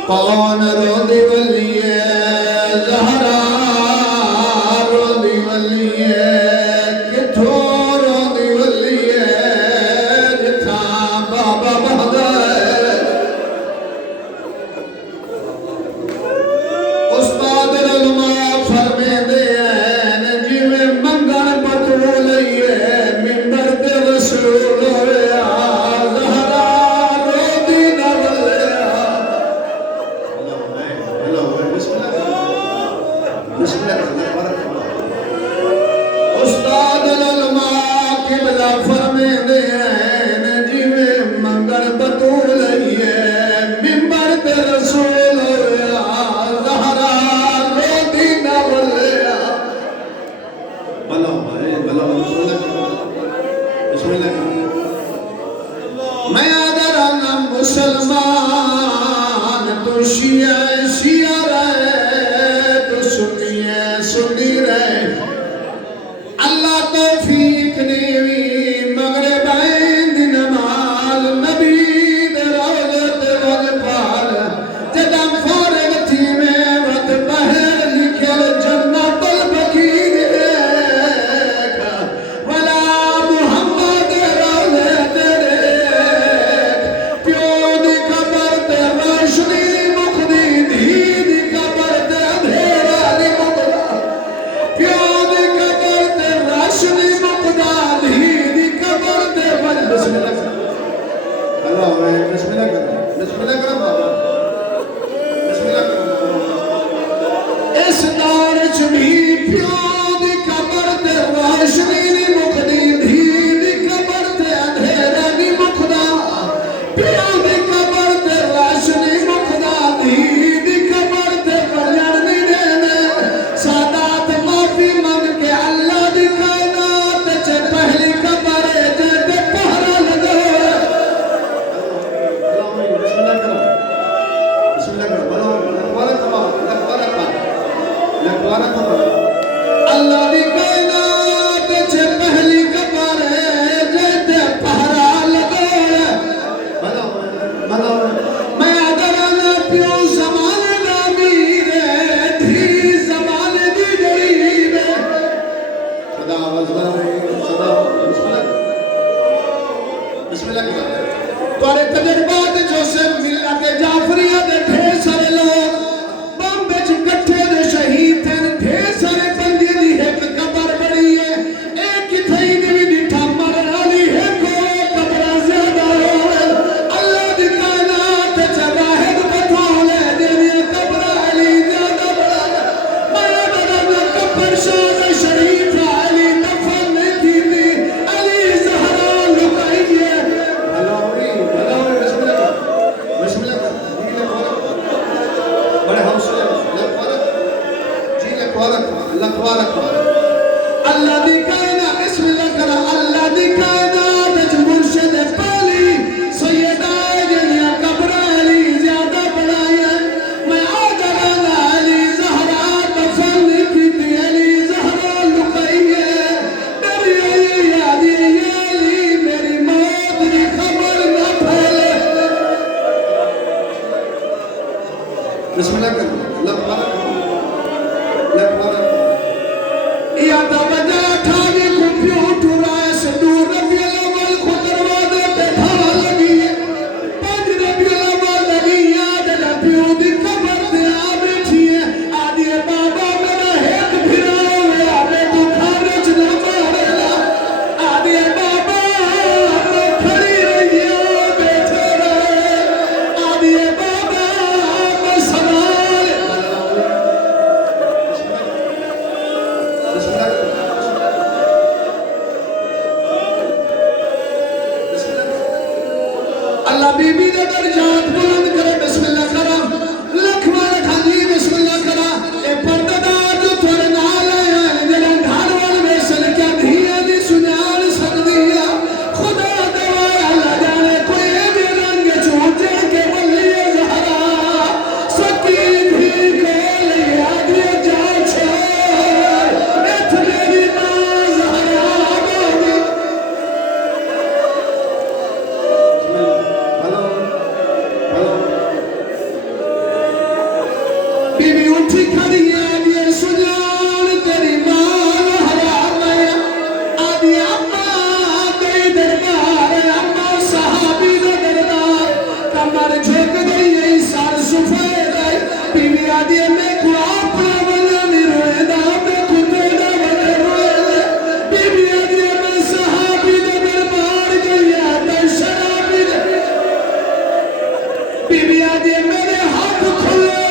کون روندی ولی زہرا روندی ولی کتھوں روندی ولی جتھاں بابا بہادر استاد علماء فرمیندے ہیں جویں منگن بطول ہے منبر تے رسول ہویا زہرا روندی نہ ولیا بسم اللہ استاد العلماء قبلہ فرمیندے ہیں جویں منگن بطول ہے منبر تے رسول ہویا زہرا روندی نہ ولیا بسم اللہ میں آدھرانا مسلمان تو شیعہ شیعہ رہے تو سنی رہے اللہ توفیق نیوی مغرب آئین دی نماز نبی دے روضت والپال جدم فارغ تھی میں وقت بہر لکھل جنت البقیر دیکھا ولا محمد روضت دیکھ پیو دی قبر تے روشنی مخدی دھی دی قبر تے اندھیرا دی مقدہ پیو دی قبر تے روشنی مقدہ دھی دی قبر تے بسم اللہ اللہ بسم اللہ بسم اللہ کرم بابا بسم اللہ کرم اس دور چ بھی پیو دی قبر تے روشنی دی مقدی دھی دی قبر تے اندھیرا دی مقدہ پیو دی قبر تے روشنی مقدہ دھی دی قبر تے بجن نہیں دینے سادات معافی منگ کے اللہ دی کائنات چ پہلی قبر تے پہرا لگا بسم اللہ کرم بسم اللہ کرم اللہ دی کائنات چ پہلی قبر تے پہرا لگا میں ادرانا پیو زمانے دا امیر دھی زمانے دی غریب صدا بسم اللہ تورے تجربات جو سے ملت جعفریہ دے ڈھیر سارے لوگ بمبے چ کٹھے دے شہید تھے ڈھیر سارے بندے دی ایک قبر بڑی ہے ایک ہی تھئی دی بھی ڈٹھا مرن والی ہے کو قبر زیادہ ہوئے اللہ دی کائنات چ واحد بطولے جی قبر علی زیادہ بڑا میں بدل قبر شاہ شریف علی دفن نہیں کی تھی علی زہرا لکائی ہے بسم اللہ بڑے حوصلے اللہ دی کائنات بسم اللہ کرا اللہ دی کائنات وچ مرشد پالی سیدہ جنیا قبر علی زیادہ بڑائی ہے میں آدھرانا علی زہرا دفن کی تھی علی زہرا لکائی ہے میری یادی علی میری موت دی خبر نہ پھیلے بسم اللہ کرا اللہ یا توجہ ٹھاوی کمپیوٹر آئے سے دور ربی الاول کو دروازے پہ بھا لگی ہے 5 ربی الاول لگی یاد ربیوں دی قبر دے آ بیٹھی ہے آدھی بابا میرا ایک بھرا ہوئے آبے تو خارج نہ مارے لا آدھی بابا میں کھڑی رہی ہے بیٹھے رہے آدھی بابا میں سوال اللہ بی بی دے درجات بلند کرے بسم اللہ کرا لکھواں لکھاں جی بسم اللہ کرا اے پردہ دار جو تھوڑے نال آئے جنہاں گھر وال ویسن کیا دھیاں دی سنیال سکدیا خدا دعا اللہ جانے کوئی بھی رنگ چھوٹے کے ولی زہرا سکی بھی کو لیا دیا جا چھوڑ ایتھ میری ماں زہرا بولی بی بی اٹھی کھڑی ہے یہ سجان تیری ماں حرام ہے آدھی اماں تیری دربار اماں صحابی دے دربار کمر جھک گئی ہے سار سفید ہے بی بی آدھی میں کو اپنا وجہ نہیں روئے دا میں کو تیرا وجہ روئے دا بی بی آدھی میں صحابی دے دربار گئی ہے میں شرابی دے بی بی آدھی میرے ہاتھ کھلے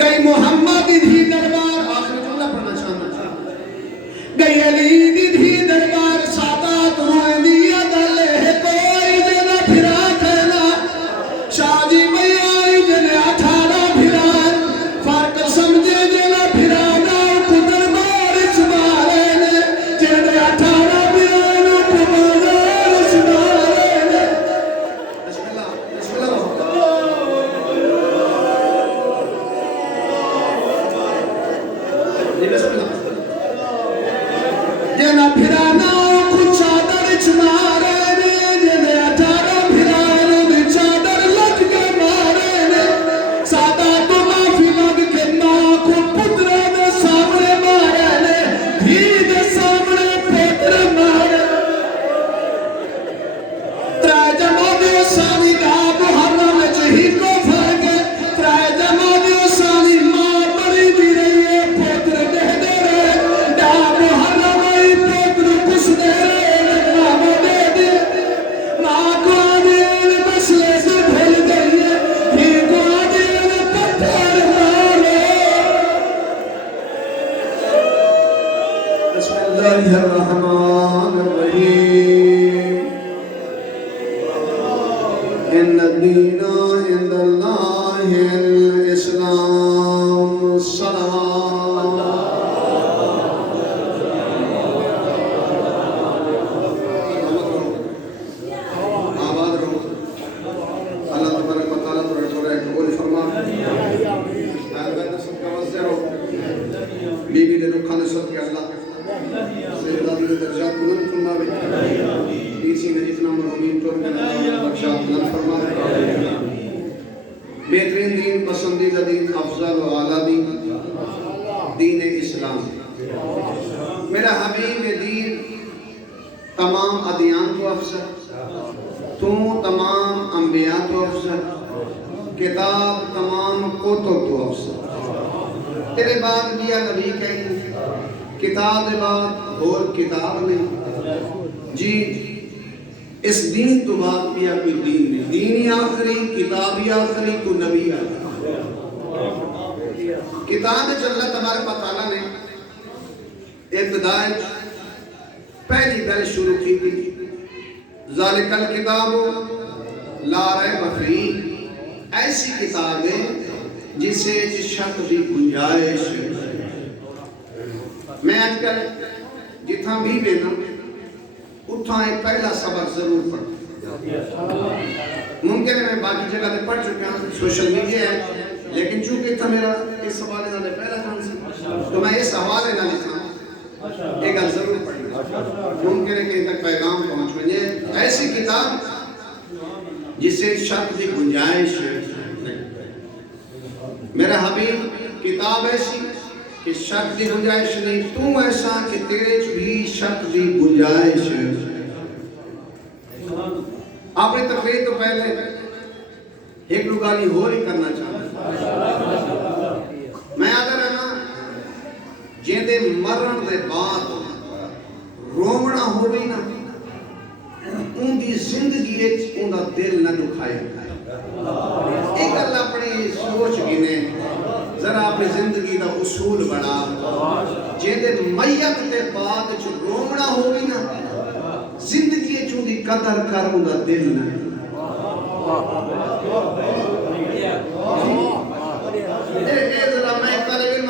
گئی محمد دھی دربار آخر جملہ پڑھنا چاہنا گئی علی دھی دربار سادات روئے دیا دلے کوئی جنہ پھرا کھینا شاہ جی میں آئی جنہ 18 پھران فرق سمجھے جنہ پھرانا کو دربار چبارے نے جنہ 18 پھران کو بازار چبارے نے بسم اللہ جنا پھرانا کچھ چادر چمارے نے جنے 18 پھرانا دی چادر لگ کے مارے نے سادہ تو معافی مانگ کے ماں کو پترے دے سامنے مارے نے دھی دے سامنے پتر مارے ترائے جمادی سانی دا محرم چہی کو فرگے ترائے جمادی سانی ماں بڑی دی رہی ہے پتر دے دے رہے دا محرم پتر کچھ دے رہے نام دے دے ماں کو آدھین بسلے سے بھول گئی ہے ہی کو آدھین پتھر مارے بسم اللہ الرحمن الرحیم ان الدین عند اللہ الاسلام صلوات آباد رہو اللہ تبارک و تعالیٰ تمہارے قبول فرما سب کا واسطے رہو بی بی دے رکھا نسل کے اللہ سیدہ دے درجات بلند فرما اسی میں جتنا مرحومین طور کے نام بخشات بلند فرما بہترین دین پسندیدہ دین افضل و اعلیٰ دین اسلام میرا حبیب دین تمام ادیان کو افضل تو تمام انبیاء تو افضل کتاب تمام کتب تو افضل تیرے بعد بیا نبی کہیں کتاب دے بعد اور کتاب نہیں جی اس دین تو بعد بیا کوئی دین نہیں دینی آخری کتابی آخری کو نبی آخری کتاب اللہ تبارک و تعالیٰ نے ابتدائی پہلی دل شروع کی تھی ذالک الکتاب لا ریب فیہ ایسی کتاب ہے جسے شک بھی گنجائش میں آج کل جتنا بھی بینا اتھا ایک پہلا سبق ضرور پڑھتا ممکن ہے میں باقی جگہ دے پڑھ چکا ہوں سوشل میڈیا ہے لیکن چونکہ تھا میرا اس حوالے نہ پہلا چانس ہے تو میں اس حوالے نہ لکھا ایک گل ضرور پڑھی ممکن ہے کہ تک پیغام پہنچ مجھے ایسی کتاب جسے شک کی گنجائش نہیں میرا حبیب کتاب ایسی کہ شک دی گنجائش نہیں، تو ایسا کہ تیرے چ بھی شک دی گنجائش۔ اپنی تقریر تو پہلے ایک لگالی ہو ہی کرنا چاہتا میں آدھا رہنا جیندے مرن دے بعد رومنا ہوئی نا ان دی زندگی ایک ان دا دل نہ دکھائے۔ ایک اللہ اپنی سوچ گنے ذرا اپنی زندگی دا اصول بنا جیندے میت دے بعد جو رومنا ہوئی نا زندگی چون دی قدر کر ان دا دل نہ ذرا میں طالب علم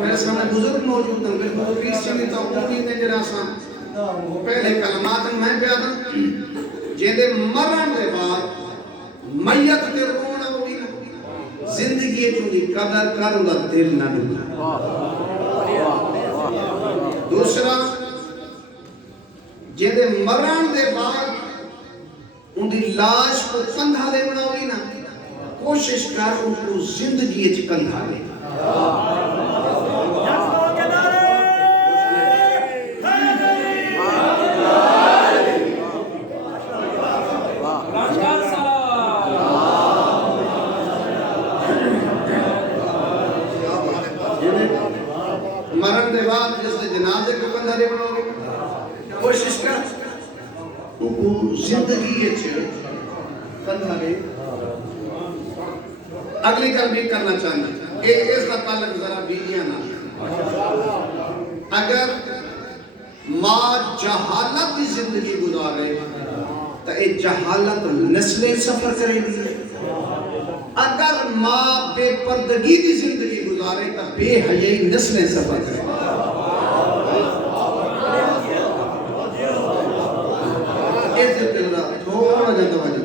میرے سامنے بزرگ موجود ہیں میرے بزرگی سنی تو امید نے جرا سا پہلے کلمات میں بیان جیندے مرن دے بعد میت تے رونا ہوئی نا زندگی چوں دی قدر کر دا دل نہ ڈوبا۔ دوسرا جیندے مرن دے بعد ان دی لاش کو کندھا دے بنا ہوئی نا کوشش کر ان کو زندگی چ کندھا دے۔ مرن دے بعد جس نے جنازے کو کندھا دے بنا ہوئی کوشش کر ان کو زندگی چ کندھا دے۔ اگلی کل بھی کرنا چاہنا ایک اس کا تعلق ذرا بیویاں نہ اگر ماں جہالت کی زندگی گزارے تو ایک جہالت نسلیں سفر کریں گی، اگر ماں بے پردگی کی زندگی گزارے تو بے حیائی نسلیں سفر کریں گی۔ تھوڑا جا توجہ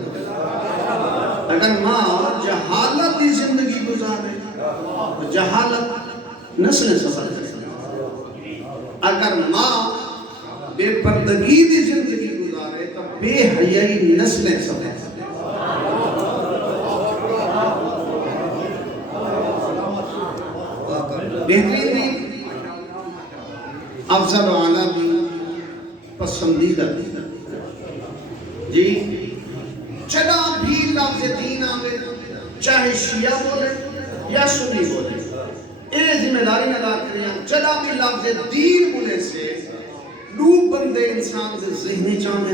اگر ماں جہالت کی زندگی گزارے تو جہالت نسلیں سفر کرے، اگر ماں بے پردگی کی زندگی گزارے تو بے حیائی نسلیں سفر کرے۔ بہترین بھی افضل و اعلیٰ بھی پسندیدہ بھی جی چلا بھی لفظ دین آمد چاہے شیعہ بولے یا سنی بولے اے ذمہ داری ادا کریں چلا بھی لفظ دین بولے سے دو بندے انسان سے ذہنی چاہنے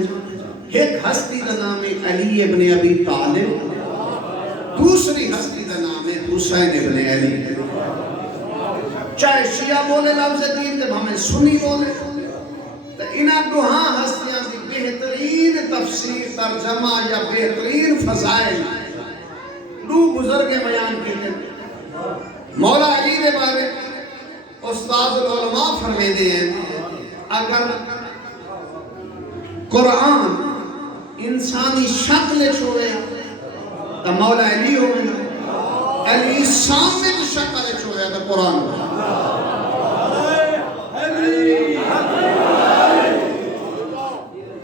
ایک ہستی کا نام ہے علی ابن ابی طالب، دوسری ہستی کا نام ہے حسین ابن علی۔ چاہے شیعہ بولے لفظ دین جب ہمیں سنی بولے تو انہاں دوہاں ہستیاں دی بہترین تفسیر ترجمہ یا بہترین فضائل دو بزرگ بیان کیتے مولا علی دے بارے استاد العلماء فرمیدے ہیں اگر قرآن انسانی شکل چھوڑے تو مولا علی ہوئے، علی سامنے شکل چھوڑے تو قرآن ہوئے۔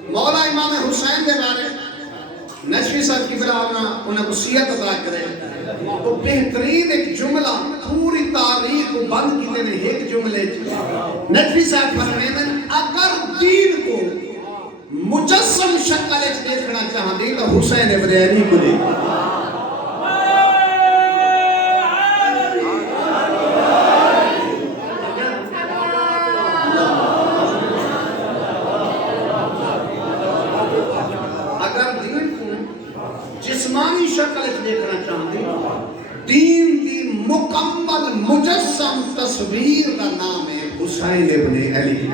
مولا امام حسین دے بارے نشوی صاحب کی بلا انہیں وصیت ادا کرے تو بہترین ایک جملہ پوری تاریخ کو بند کی دینے ایک جملے نشوی صاحب فرمائے اگر دین کو مجسم شکل دیکھنا چاہاں دی تو حسین ابن علی کو دے۔ جسمانی شکل دیکھنا چاہتے دین دی مکمل مجسم تصویر کا نام ہے حسین ابن علی۔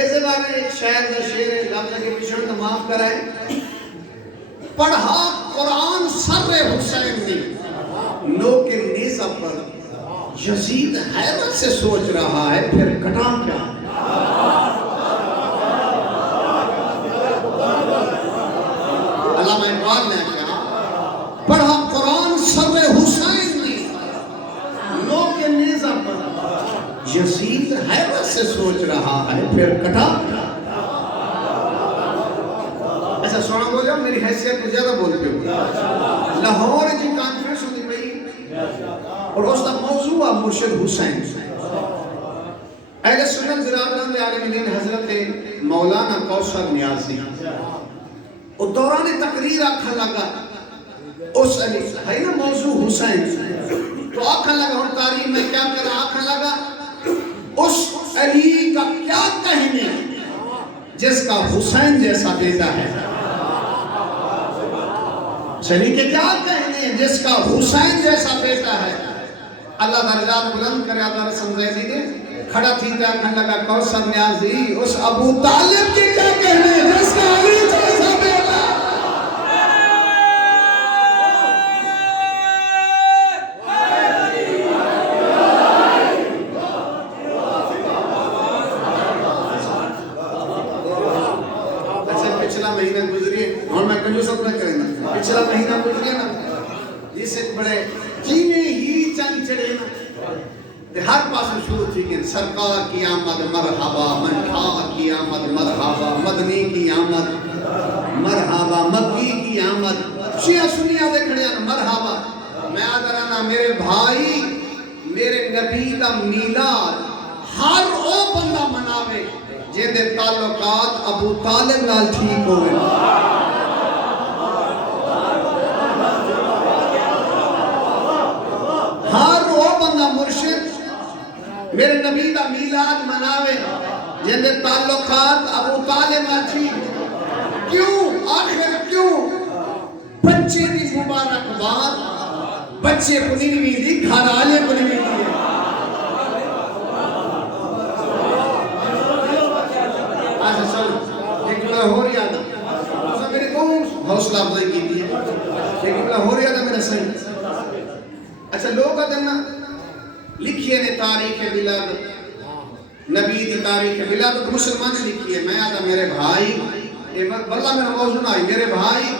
اس بارے ایک شاعر کا شعر ہے لفظ کے پیچھے تو معاف کرائے پڑھا قرآن سر حسین نے نو کے نیزہ پر یزید حیرت سے سوچ رہا ہے پھر کٹا کیا۔ علامہ اقبال نے کہا پڑھا قرآن سر حسین نے نو کے نیزہ پر یزید حیرت سے سوچ رہا ہے پھر کٹا۔ ایسا سونا بول جاؤ میری حیثیت کو زیادہ بولتے ہو۔ لاہور جی کانفرنس ہوتی پئی اور اس کا موضوع ہے مرشد حسین. اہل سنت برادران عالم دین حضرت مولانا کوثر نیازی اور دوران تقریر آکھا لگا اس علی ہے نا موضوع حسین تو آکھا لگا ہوں تاریخ میں کیا کرا آکھا لگا اس علی کا کیا کہنے جس کا حسین جیسا بیٹا ہے. علی کے کیا کہنے جس کا حسین جیسا بیٹا ہے. اللہ درجات بلند کرے. آدھا رسم زیدی نے کھڑا تھی جا کھن لگا کوثر نیازی اس ابو طالب کی کیا کہنے جس کا علی جیسا بیٹا. اچھا پچھلا مہینہ گزری اور میں کنجو سب نہ کریں نا پچھلا مہینہ گزری نا جس سے بڑے کینے ہی چنگ چڑے نا ہر پاس شروع تھی کہ سرکار کی آمد مرحبا منٹھا کی آمد مرحبا مدنی کی آمد مرحبا مکی کی آمد شیعہ سنیہ دیکھنے آنا مرحبا. میں آدھرانا میرے بھائی میرے نبی کا میلاد ہر او بندہ مناوے جن دے تعلقات ابو طالب نال ٹھیک ہوئے. ہر وہ بندہ مرشد میرے نبی دا میلاد مناوے جن دے تعلقات ابو طالب آچی. کیوں آخر کیوں بچے دی مبارکباد بچے کو نہیں دی گھر آلے کو نہیں دی. آسا چلو ایک جملہ ہو رہی آدھا اسا میرے کو حوصلہ افضائی کی دی ہے ایک جملہ ہو رہی آدھا میرے صحیح. اچھا لوگ ادھنا لکھئے نے تاریخ ولادت نبی دی تاریخ ولادت مسلمان نے لکھی ہے. میں آدھا میرے بھائی واللہ میرا موضوع نہ آئی میرے بھائی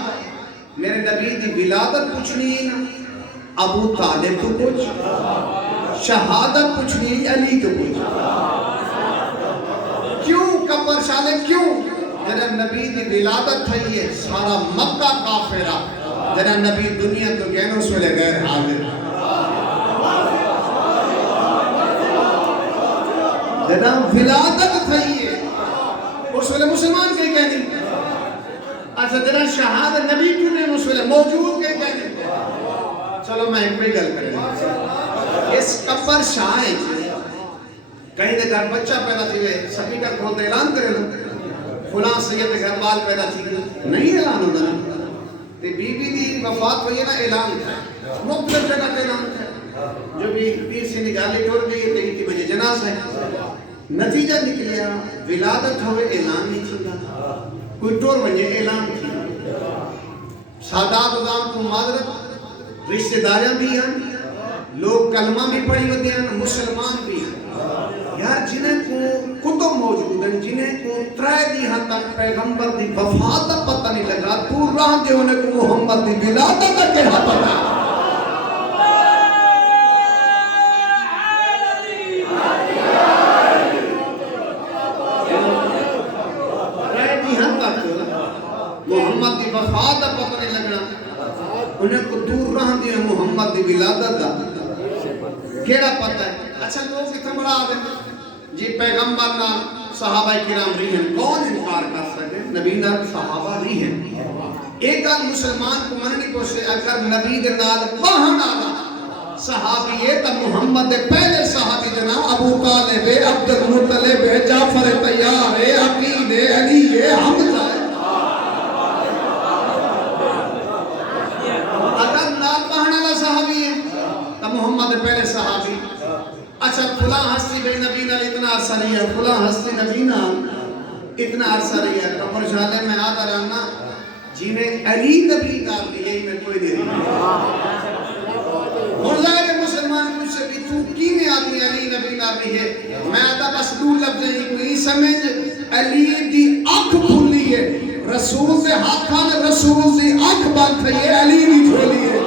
میرے نبی دی ولادت پوچھنی ہے نا ابو طالب تو پوچھ شہادت پوچھنی ہے علی تو پوچھ. کیوں کبر شالے کیوں جنہاں نبی دی ولادت تھی ہے سارا مکہ کافرہ جنہاں نبی دنیا تو گہنوں سے لے غیر حاضر. جنہاں ولادت تھی ہے اس ویلے مسلمان کہیں کہنی. اچھا جنہاں شہادت نبی کیوں نے اس ویلے موجود کہیں کہنی. چلو میں ایک بھی گل کریں اس کبر شاہ کہیں دے گھر بچہ پیدا تھی ہوئے سپیکر کھولتے اعلان کرے لو فلاں سید گھر بال پیدا تھی نہیں اعلان ہوتا نا. بی بی دی وفات ہوئی ہے نا اعلان تھا مختلف جگہ تے اعلان تھا جو بھی پیر سے نگالی ٹوڑ گئی ہے 3 بجے جناز ہے. نتیجہ نکلیا ولادت ہوئے اعلان نہیں چلتا کوئی ٹور بجے اعلان تھی. سادات ازام تو معذرت رشتہ داریاں بھی ہیں لوگ کلمہ بھی پڑھی ہوتے ہیں مسلمان بھی ہیں. یار جنہیں کو کتب موجود ہیں جنہیں کو 3 دیہاں تک پیغمبر دی وفات کا پتہ نہیں لگا تو راہ دے ہونے کو محمد دی ولادت کا کیا پتہ. محمد دی وفات کا پتہ نہیں لگنا انہیں کو دور رہاں دی محمد دی ولادت دا کیڑا پتہ ہے. اچھا لوگ کتنے بڑا آدھے جی پیغمبر نا صحابہ کرام رہی ہیں کون انکار کر سکتے نبی نا صحابہ رہی ہیں. ایک گل مسلمان کو مننی کو سے اگر نبی دے نال باہن آلا صحابی ہے تا محمد دے پہلے صحابی جناب ابو طالب عبد المطلب جعفر طیار عقیل علی حمزہ. اگر نال باہن آلا صحابی ہے تا محمد دے پہلے صحابی. اچھا فلاں ہستی بے نبی نال اتنا عرصہ رہی ہے فلاں ہستی نبی نال اتنا عرصہ رہی ہے. کمر شالے میں آدھا رہنا جنہیں علی نبی نال لیے میں کوئی دے رہی ہوں. ظاہر مسلمان کچھ سے بھی تو کی میں آدمی علی نبی نال رہی ہے. میں آدھا بس دور لفظ ہی کوئی سمجھ علی دی آنکھ کھلی ہے رسول سے ہاتھ کھانے رسول سے آنکھ بند تھی ہے علی دی کھولی ہے.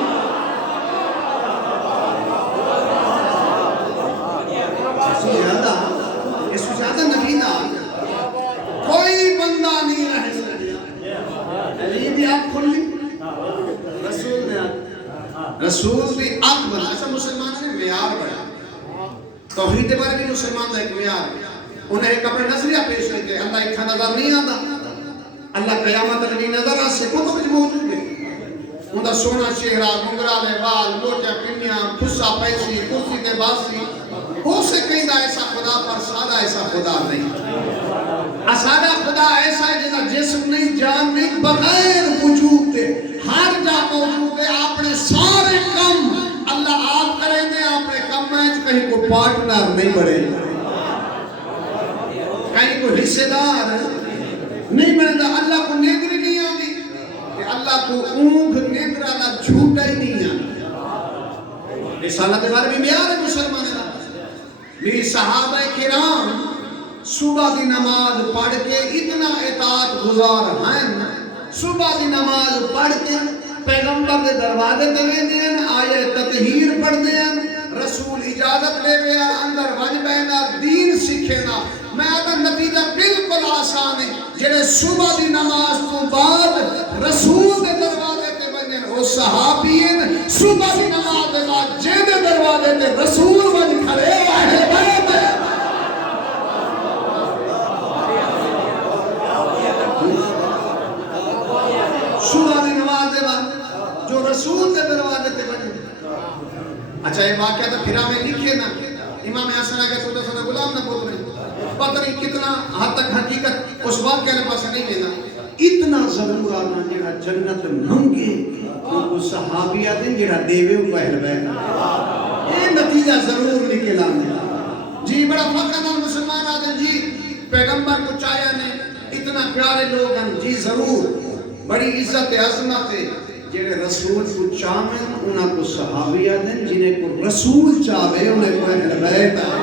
زیادہ نبی نال کوئی بندہ نہیں رہ سکتا. علی دی آنکھ کھلی رسول دی آنکھ بنا ایسا مسلمان نے معیار بڑھا توحید کے بارے میں مسلمان کا ایک معیار انہیں ایک اپنے نظریہ پیش کر کے اللہ ایک نظر نہیں آتا اللہ قیامت نہیں نظر آ سے کتب میں موجود ہے ان کا سونا چہرہ گنگرالے وال موٹے پنیاں خصہ پیسی کرسی تے باسی ہو سے کہیں دا ایسا خدا پر سادہ ایسا خدا نہیں سادہ خدا ایسا ہے جیسا جسم نہیں جان نہیں بغیر وجود دے ہر جا موجود ہے اپنے سارے کم اللہ آپ کریں دے اپنے کم میں کہیں کو پارٹنر نہیں بڑھے کہیں کو حصے دار نہیں بڑھے دا اللہ کو نیدری نہیں آنی کہ اللہ کو اونگ نیدر اللہ جھوٹا ہی نہیں آنی رسالت بارے میں بیار ہے مسلمان ہے بھی صحابہ کرام صبح دی نماز پڑھ کے اتنا اطاعت گزار ہیں صبح دی نماز پڑھ کے پیغمبر دے دروازے تے ویندے ہیں آیے تطہیر پڑھدے ہیں رسول اجازت لے گیا اندر وج بینا دین سکھینا میں اگر نتیجہ بالکل آسان ہے جڑے صبح دی نماز تو بعد رسول دے دروازے تے ویندے ہیں وہ صحابین صبح دی نماز دے بعد جے دے دروازے تے رسول وج کھڑے اہل بیت صبح دی نماز دے بعد جو رسول دے دروازے تے بنے اچھا یہ واقعہ تو پھر ہمیں لکھے نا امام حسن آگے تو سنا غلام نہ بول رہے پتہ نہیں کتنا حد تک حقیقت اس واقعہ نے پاس نہیں دینا اتنا ضرور آنا جڑا جنت منگے وہ صحابیہ دن جڑا دیوے وہ اہل بیت یہ نتیجہ ضرور نکلا جی بڑا فخر ہے مسلمان آدم جی پیغمبر کو چاہیا نے اتنا پیارے لوگ ہیں جی ضرور بڑی عزت عظمت ہے جنہیں رسول کو چاہمیں انہاں کو صحابیہ دیں جنہیں کو رسول چاہوے انہیں کو اہل بیت ہے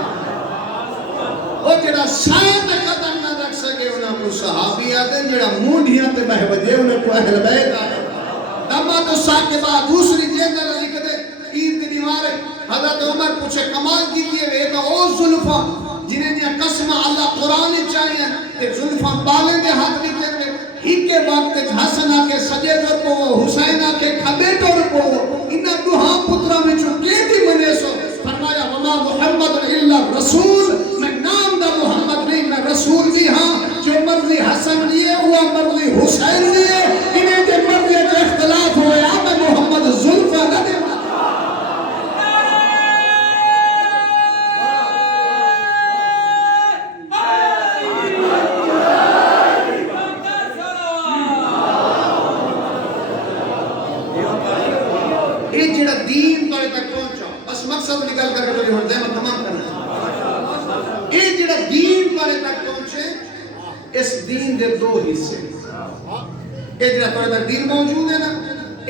اور جنہاں شاید قدم نہ رکھ سکے انہاں کو صحابیہ دیں جنہاں مونڈیاں تے بہ بجے انہیں کو اہل بیت ہے دمہ تو ساکبہ دوسری جیدہ لکھ دے عید کی دیوارے حضرت عمر پوچھے کمال کی دیئے وے ایک اور ظلفہ جنہیں دیا قسمہ اللہ قرآن چاہیے ایک ظلفہ بالے دے ہاتھ لکھے ہوئے ہی کے وقت حسن آکے سجے طور کو حسین آکے کھبے طور کو انہا دوہاں پترہ میں چکے دی منے سو فرمایا وما محمد اللہ رسول میں نام دا محمد نہیں میں رسول بھی ہاں جو مرضی حسن دیئے ہوا مرضی حسین دیئے انہیں جو مرضی جو اختلاف ہوئے آمیں محمد ظلفہ نہ دے اس دین دے دو حصے یہ جڑا تھوڑا دین موجود ہے نا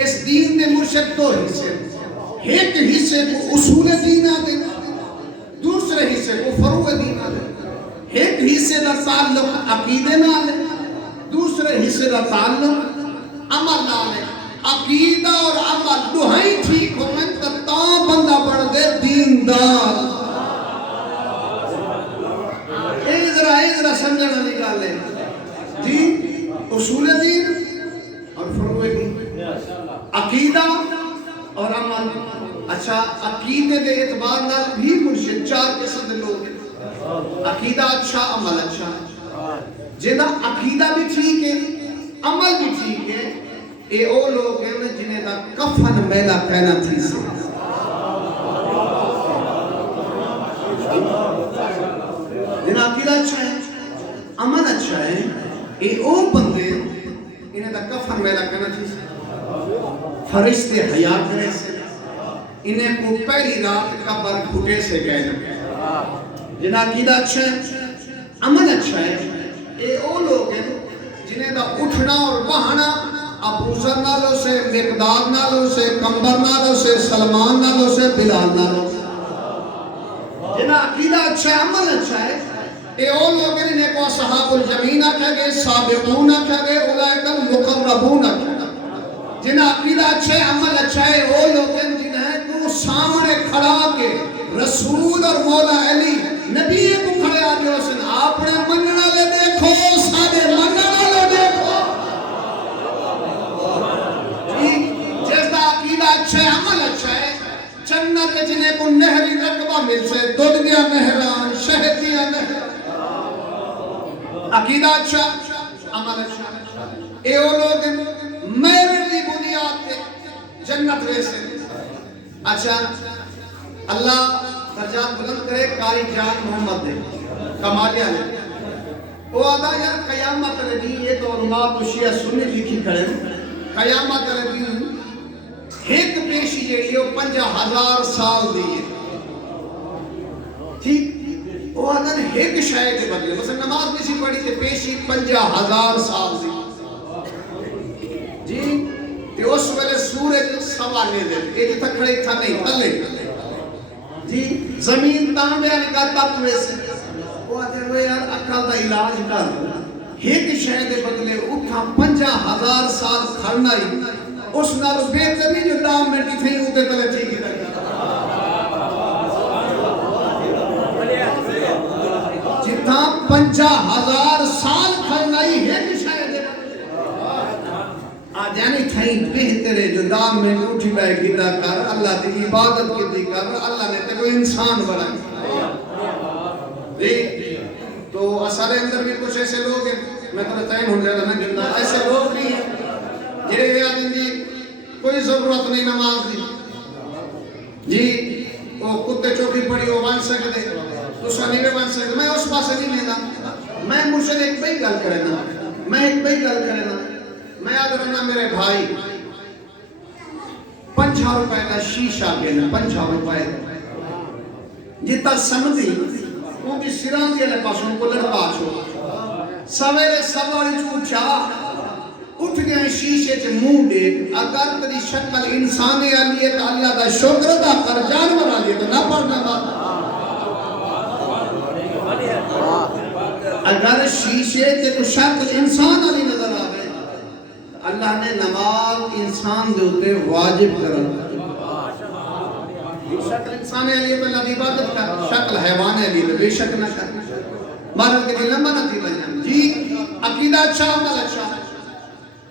اس دین دے مرشد دو حصے ایک حصے کو اصول دین آتے دوسرے حصے کو فروع دین آتے ایک حصے دا تعلق عقیدے نہ آلے دوسرے حصے دا تعلق عمل نہ آلے عقیدہ اور عمل دوہائی ٹھیک ہوئے تا بندہ بڑھ دے دیندار ذرا سمجھنا نکالے دین اصول دین اور فروع دین عقیدہ اور عمل اچھا عقیدے دے اعتبار نال بھی مرشد چار قسم دے لوگ ہیں عقیدہ اچھا عمل اچھا جنہا عقیدہ بھی ٹھیک ہے عمل بھی ٹھیک ہے اے او لوگ ہیں جنہیں دا کفن میلا کہنا تھی سے جنہا عقیدہ اچھا ہے عمل اچھا ہے اے او بندے انہیں دا کفن میلا کہنا چاہیے فرشتے حیات کرے سے انہیں کو پہلی رات قبر گھٹے سے کہنا جنہا عقیدہ اچھا ہے عمل اچھا ہے اے او لوگ ہیں جنہیں دا اٹھنا اور بہانا ابو ذر نالوں سے مقداد نالوں سے کمبر نالوں سے سلمان نالوں سے بلال نالوں سے جنہا عقیدہ اچھا ہے عمل اچھا ہے اے او لوگ انہیں کو صحاب الجمین آکھا گئے سابقون آکھا گئے اولئک المقربون آکھا گئے جنہا عقیدہ اچھا ہے عمل اچھا ہے او لوگ جنہیں کو سامنے کھڑا کے رسول اور مولا علی نبی کو کھڑے آگے حسن آپ نے مننا لے دیکھو سادے مننا لے دیکھو جس دا عقیدہ اچھا ہے عمل اچھا ہے جنت جنہیں کو نہری رقبہ مل سے دودھ دیا نہران شہد دیا نہران عقیدہ اچھا عمل اچھا اے او لوگ میرے لی بنیاد کے جنت ویسے اچھا اللہ درجات بلند کرے قاری جان محمد دے کمالیہ نے وہ آدھا یار قیامت رہی یہ تو علماء تو شیعہ سنی لکھی کریں قیامت رہی ایک پیشی جیڑی ہو 50,000 سال دیئے ٹھیک وہ آدھا ایک شاید کے بدلے مثلا نماز میں سی پڑھی تے پیشی 50,000 سال دی جی تے اس ویلے سورج سوانے دے ایک تک کھڑے تھا نہیں تلے جی زمین تانبے نکا تقوی سے وہ آتے ہوئے یار اکھا دا علاج کر ایک شہد بدلے اٹھا 50,000 سال کھڑنا ہی اس نال بہتر نہیں جو دام میں تھی اوتے تلے ٹھیک ہے جتنا 50,000 سال کھڑنا ہی ایک شہد آج یعنی تھیں بہتر ہے جو دام میں اٹھی بائے گیتا کر اللہ دی عبادت کی دی کر اللہ نے تے کوئی انسان بڑھائی تو اثر اندر بھی کچھ ایسے لوگ ہیں میں تو تعین ہو جاتا میں جنتا ایسے لوگ نہیں ہیں جنہیں یاد دی کوئی ضرورت نہیں نماز دی جی وہ کتے چوکی پڑی وہ بن سکتے دوسرا نہیں بن سکتے میں اس پاس نہیں لینا میں مرشد ایک بھئی گل کرنا میں ایک بھئی گل کرنا میں یاد رہنا میرے بھائی 50 روپے کا شیشہ گینا 50 روپے جتا سمدھی ان کی سران دی علیہ پاس ان کو لڑکا چھو سویرے سواری چوچا اٹھ گئے شیشے چے منہ دیکھ اگر تری شکل انسانے آلیے تو اللہ دا شکر دا کر جانور آلیے تو نہ پڑھنا بات اگر شیشے چے کو شکل انسان آلی نظر آگئے اللہ نے نماز انسان دے ہوتے واجب کرا شکل انسان ہے علیہ پر عبادت کا شکل حیوان ہے علیہ بے شک نہ کر مارد کے لمبا نہ تھی بجان جی عقیدہ اچھا عمل اچھا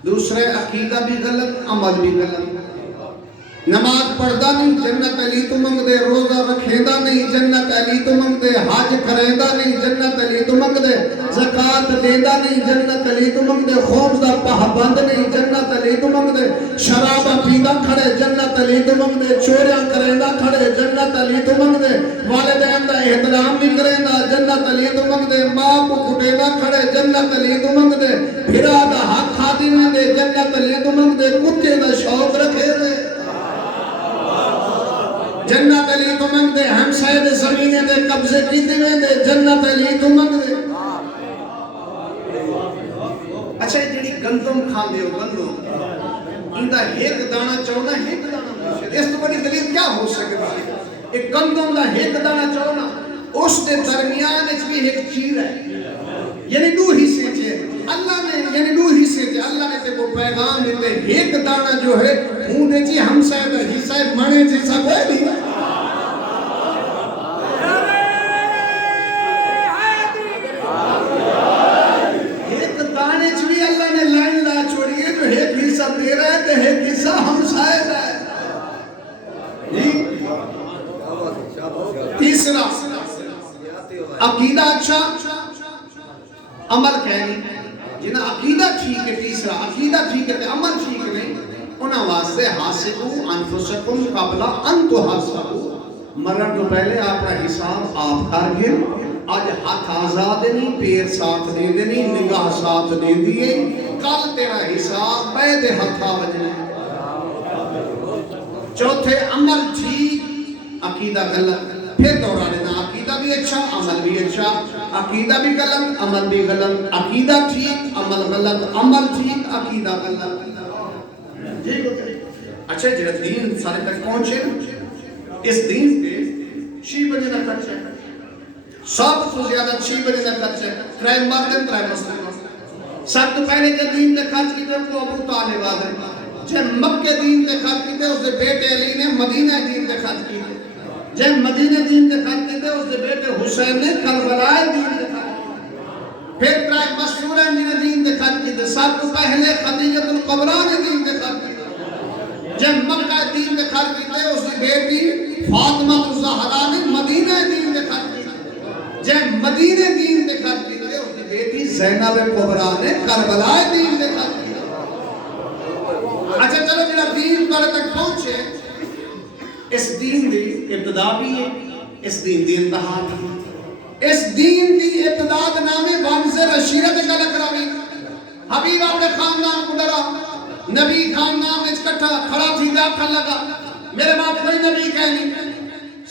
دوسرے عقیدہ بھی غلط عمل بھی غلط نماز پڑھدا نہیں جنت علی تو منگ دے روزہ رکھیدا نہیں جنت علی تو منگ دے حج کریندا نہیں جنت علی تو منگ دے زکات دیندا نہیں جنت علی تو منگ دے خوف دا پابند نہیں جنت علی تو منگ دے شراب پیدا کھڑے جنت علی تو منگ دے چوریاں کریندا کھڑے جنت علی تو منگ دے والدین دا احترام بھی کریندا جنت علی تو منگ دے ماں کو کٹیدا کھڑے جنت علی تو منگ دے بھرا دا حق کھادی میں دے جنت علی تو منگ دے کتے دا شوق رکھے دے جنت علی تو منگ دے ہم سید زمینے دے قبضے کی دیویں دے جنت علی تو منگ دے اچھا یہ جڑی گندم کھان دے ہو گندم اندہ ایک دانا چونا ایک دانا اس تو بڑی دلیل کیا ہو سکتا ہے ایک گندم دا ایک دانا چونا اس دے درمیان اس بھی ایک چیر ہے یعنی دو حصے تھے اللہ نے یعنی دو حصے تھے اللہ نے تے کو پیغام دیتے ایک دانا جو ہے ہوں دے چی ہم سید حصہ منے جیسا کوئی نہیں ایک دانے چ بھی اللہ نے لائن لا چھوڑی ہے جو ایک حصہ دے رہا ہے تو ایک حصہ ہم سید ہے تیسرا عقیدہ اچھا عمل کہنی جنہاں عقیدہ ٹھیک ہے تیسرا عقیدہ ٹھیک ہے عمل ٹھیک نہیں انہاں واسطے حاسبو انفسکم قبل ان تحاسبو مرن تو پہلے آپ کا حساب آپ کر گئے آج ہاتھ آزاد نہیں پیر ساتھ دے دینی نگاہ ساتھ دے دیئے کل تیرا حساب بید ہتھا وجنے چوتھے عمل ٹھیک عقیدہ غلط پھر دورا لینا عقیدہ بھی اچھا عمل بھی اچھا عقیدہ بھی غلط عمل بھی غلط عقیدہ ٹھیک عمل غلط عمل ٹھیک عقیدہ غلط اچھا جب دین سارے تک پہنچے اس دین پہ شی بنے نہ خرچ ہے سب سے زیادہ 6 بجے تک خرچ ہے ترائے مردن ترائے مسلم سب تو پہلے جب دین نے خرچ کی تو ابو طالب آدھے جب مکہ دین نے خرچ کی تھے اس نے بیٹے علی نے مدینہ دین نے خرچ کی تھے جب مدینہ دین نے خرچ کی تھے اس نے بیٹے حسین نے کربلائے دین نے خرچ کی پھر ترائے مسئولہ دین نے خرچ کی تھے سب تو پہلے خدیجت القبرہ نے دین نے خرچ کی تھے جب مکہ دین نے خرچ کی تھے اس نے بیٹی فاطمہ الزہرا نے مدینہ دین دے خط کی جے مدینہ دین دے خط کی تے اس دی بیٹی زینب کبریٰ نے کربلا دین دے خط کی اچھا چلو جڑا دین پر تک پہنچے اس دین دی ابتدا بھی ہے اس دین دی انتہا بھی اس دین دی ابتدا دے نامے وانزر عشیرت کا لکراوی حبیب اپنے خاندان کو ڈرا نبی خاندان میں اکٹھا کھڑا تھی داخل لگا میرے باپ کوئی نبی کہنی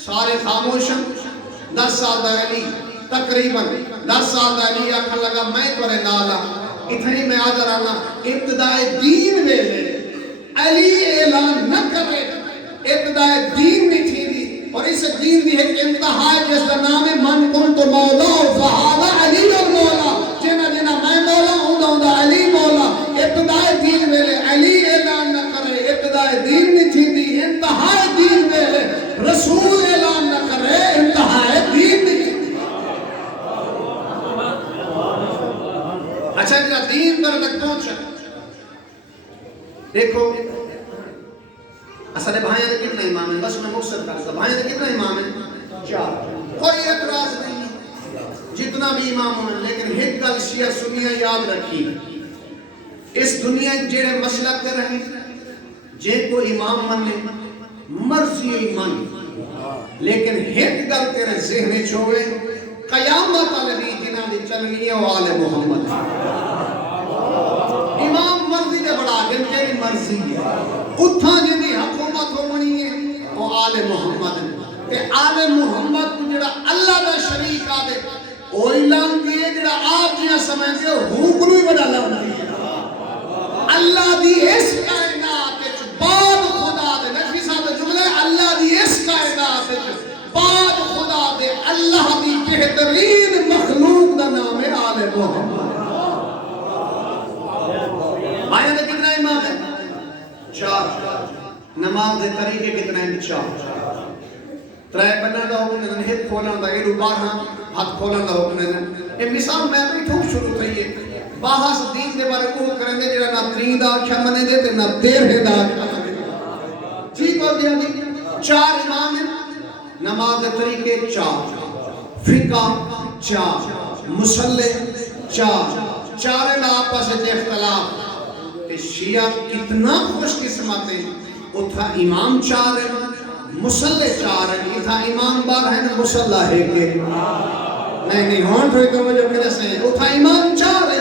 سارے خاموشن 10 سال دا علی تقریباً 10 سال دا علی آکھن لگا میں تورے نالا اتنی میں آدھر آنا ابتدائی دین ویلے علی اعلان نہ کرے ابتدائی دین نہیں تھی دی اور اس دین دی ایک انتہا ہے جس کا نام ہے من کنت مولا فہالا علی المولا جنہ جنہ میں مولا ہوں دا علی مولا ابتدائی دین ویلے علی اعلان نہ کرے ابتدائی دین نہیں تھی دی انتہائی دین ویلے رسول اعلان نہ کرے انتہائی دین نہیں تھی دی اچھا جنہ دین پر تک پہنچا دیکھو اصل بھائیاں نے کتنا امام ہے بس میں مقصد کرتا بھائیاں نے کتنا امام ہے 4 کوئی اعتراض نہیں جتنا بھی امام ہونا لیکن ایک گل شیعہ سنیاں یاد رکھی اس دنیا جڑے مسلک تے رہے جے کو امام منے مرضی ایمان لیکن ایک گل تیرے ذہن چھوئے قیامت علی جنہ دی چلنی ہے وہ آل محمد امام مرضی دے بڑا گن تیری مرضی ہے اتھا جنہی حکومت ہو منی ہے وہ آل محمد تے آل محمد کو جڑا اللہ دا شریک آدے وہ اعلان دیئے جڑا آپ جہاں سمجھتے ہو حکمی بڑا لہن دیئے اللہ دی اس کائنات بعد خدا دے نجمی صاحب جملے اللہ دی اس کائنات بعد خدا دے اللہ دی بہترین مخلوق دا نام ہے آل محمد آیا نے کتنا امام ہے 4 نماز دے طریقے کتنا ہے 4 ترائے پنہ دا حکم نے ہت کھولن دا ایڈو بارہاں ہاتھ کھولن دا حکم نے اے مثال میں بھی ٹھوک شروع تھئی ہے باہاس دین دے بارے کو کرن دے جڑا نہ ترین دا اکھا منے دے تے نہ دیر ہے دا اکھا منے دے ٹھیک ہو گیا جی 4 امام ہیں نماز دے طریقے 4 فقہ 4 مصلی 4 نا آپس سے اختلاف شیعہ کتنا خوش قسمت ہے اتھا امام 4 ہے مسلح 4 ہے اتھا امام بار ہے نا مسلح ہے کہ نہیں ہون تھوڑی توجہ کرے سے اتھا امام 4 ہے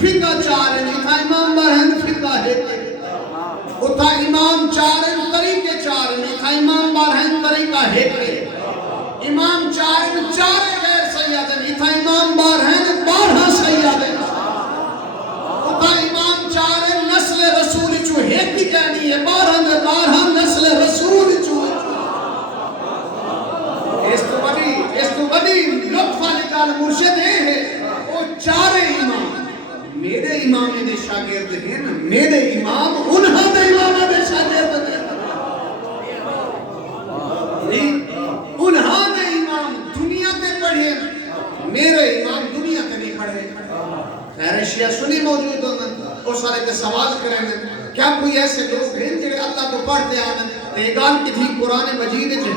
فقہ 4 ہے اتھا امام بار ہے نا فقہ ہے کہ اتھا امام 4 ہے طریقے 4 ہے اتھا امام بار ہے نا طریقہ ہے کہ امام 4 ہے 4 غیر سیاد ہے اتھا امام بار ہے نا 12 سیاد ہے اتھا امام 4 ہے نسل رسول چو ایک بھی کہنی ہے 12 نسل رسول چو اس تو بڑی لطفہ نکال مرشد ہے وہ 4 امام میرے امام دے شاگرد ہیں نا میرے امام انہاں دے امام دے شاگرد ہیں انہاں دے امام دنیا تے پڑھے میرے امام دنیا تے نہیں پڑھے خیر شیعہ سنی موجود ہونا وہ سارے کے سوال کریں گے کیا کوئی ایسے لوگ ہیں جنہیں اللہ کو پڑھتے آنا ایگان کی تھی قرآن مجید چھے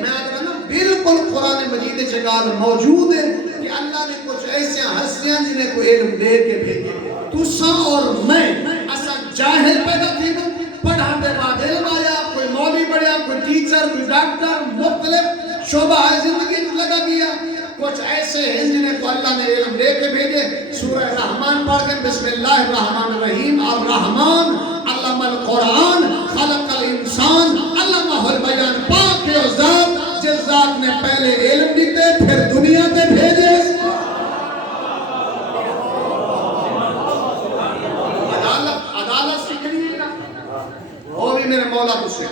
میں آتا نا بالکل قرآن مجید چھگال موجود ہے کہ اللہ نے کچھ ایسے ہستیاں جنہیں کو علم دے کے بھیجے تو سا اور میں ایسا جاہل پیدا تھی نا پڑھا دے بعد علم آیا کوئی مولوی پڑھیا کوئی ٹیچر کوئی ڈاکٹر مختلف شعبہ ہے زندگی لگا دیا کچھ ایسے ہیں جنہیں کو اللہ نے علم دے کے بھیجے سورہ رحمان پڑھ کے بسم اللہ الرحمن الرحیم الرحمن علم القرآن خلق الانسان علمہ البیان پاک ہے ذات جس ذات نے پہلے علم دیتے پھر دنیا تے بھیجے عدالت سکھنی ہے وہ بھی میرے مولا کو سے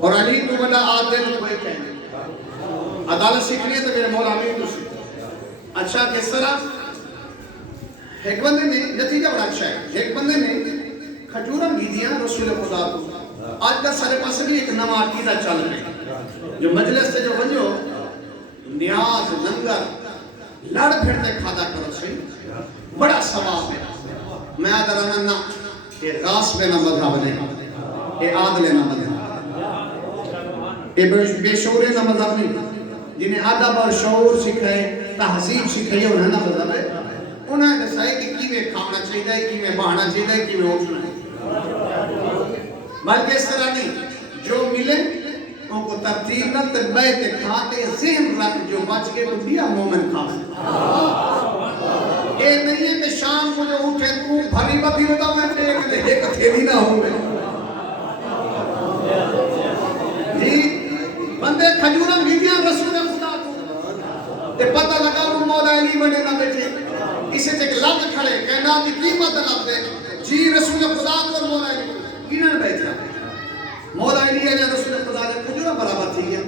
اور علی کو بڑا عادل کوئی کہنے عدالت سیکھنی ہے تو میرے مولا امین تو سیکھ اچھا کس طرح ایک بندے نے نتیجہ بڑا اچھا ہے ایک بندے نے کھجورم بھی دیا رسول خدا کو آج کل سارے پاس بھی ایک نوا عقیدہ چل رہے جو مجلس سے جو بنجو نیاز لنگر لڑ پھرتے کھادا کرو سی بڑا ثواب ہے میں آدھر نا یہ غاصب نہ مذہب نے یہ عادل نہ مذہب یہ بے شعور کا مذہب نہیں، جنہیں ادب اور شعور سکھائے، تہذیب سکھائی انہیں نہ مذہب ہے. انہیں دسائے کہ کیویں کھانا چاہیے، کیویں بہانا چاہیے، کیویں اٹھنا ہے. بلکہ اس طرح نہیں، جو ملے ان کو ترتیب نہ تربیت کے کھاتے ذہن رکھ، جو بچ کے تو دیا مومن کھا سکتا. یہ نہیں ہے کہ شام کو جو اٹھے تو بھری بتی ہوتا میں ایک دے ایک تھیلی نہ ہو گئے. جی بندے کھجورن بھیجیاں رسول خدا کو تے پتہ لگا وہ مولا علی بنے نہ بیٹھے، اسے تک لفظ کھڑے کہنا کی قیمت لفظ ہے جی رسول خدا کو مولا علی انہاں بیٹھا مولا علی نے رسول خدا نے کھجورا برابر تھی گیا.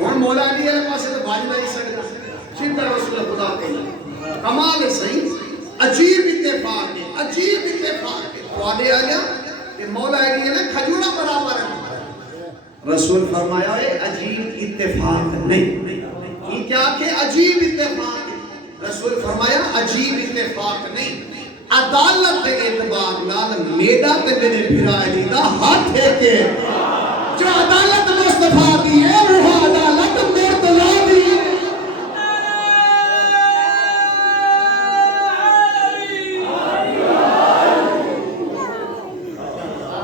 ہن مولا علی کے پاس تو بھاج نہیں سکتا، سیدھا رسول خدا کہنا کمال ہے. صحیح عجیب اتفاق ہے، عجیب اتفاق ہے. والے آ گیا کہ مولا علی نے کھجورا برابر ہے. رسول فرمایا ہے عجیب اتفاق نہیں. یہ کیا کہ عجیب اتفاق ہے. رسول فرمایا عجیب اتفاق نہیں. عدالت کے اعتبار نال میڈا تے میرے بھرا علی دا ہاتھ ہے کہ جو عدالت مصطفیٰ دی ہے وہ عدالت مرتضیٰ دی ہے.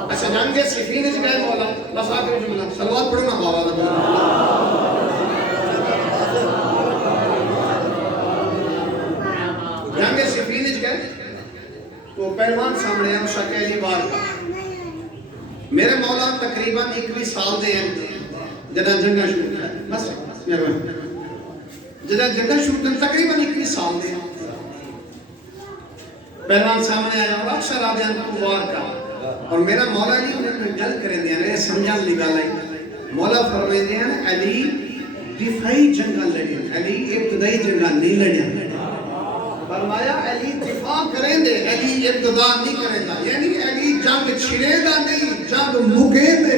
اچھا جنگ صفین سے گئے مولا بس آخری جملہ صلوات پڑھو نا بابا جنگ صفین سے گئے تو پہلوان سامنے ہیں شکیلی بار میرے مولا تقریباً 21 سال دے ہیں جدہ جنگہ شروع ہے بس جدہ جنگہ شروع ہے تقریباً 21 سال دے ہیں. پہلوان سامنے آیا اور اکثر آدھے ہیں تو وار کا اور میرا مولا علی انہیں گل کریں دیا رہے سمجھان لگا لائیں. مولا فرمائے دیا علی دفاعی جنگہ لڑیں، علی ابتدائی جنگہ نہیں لڑیں. فرمایا علی دفاع کریں دے، علی ابتدا نہیں کریں گا، یعنی علی جنگ چھڑے گا نہیں، جنگ مکے دے.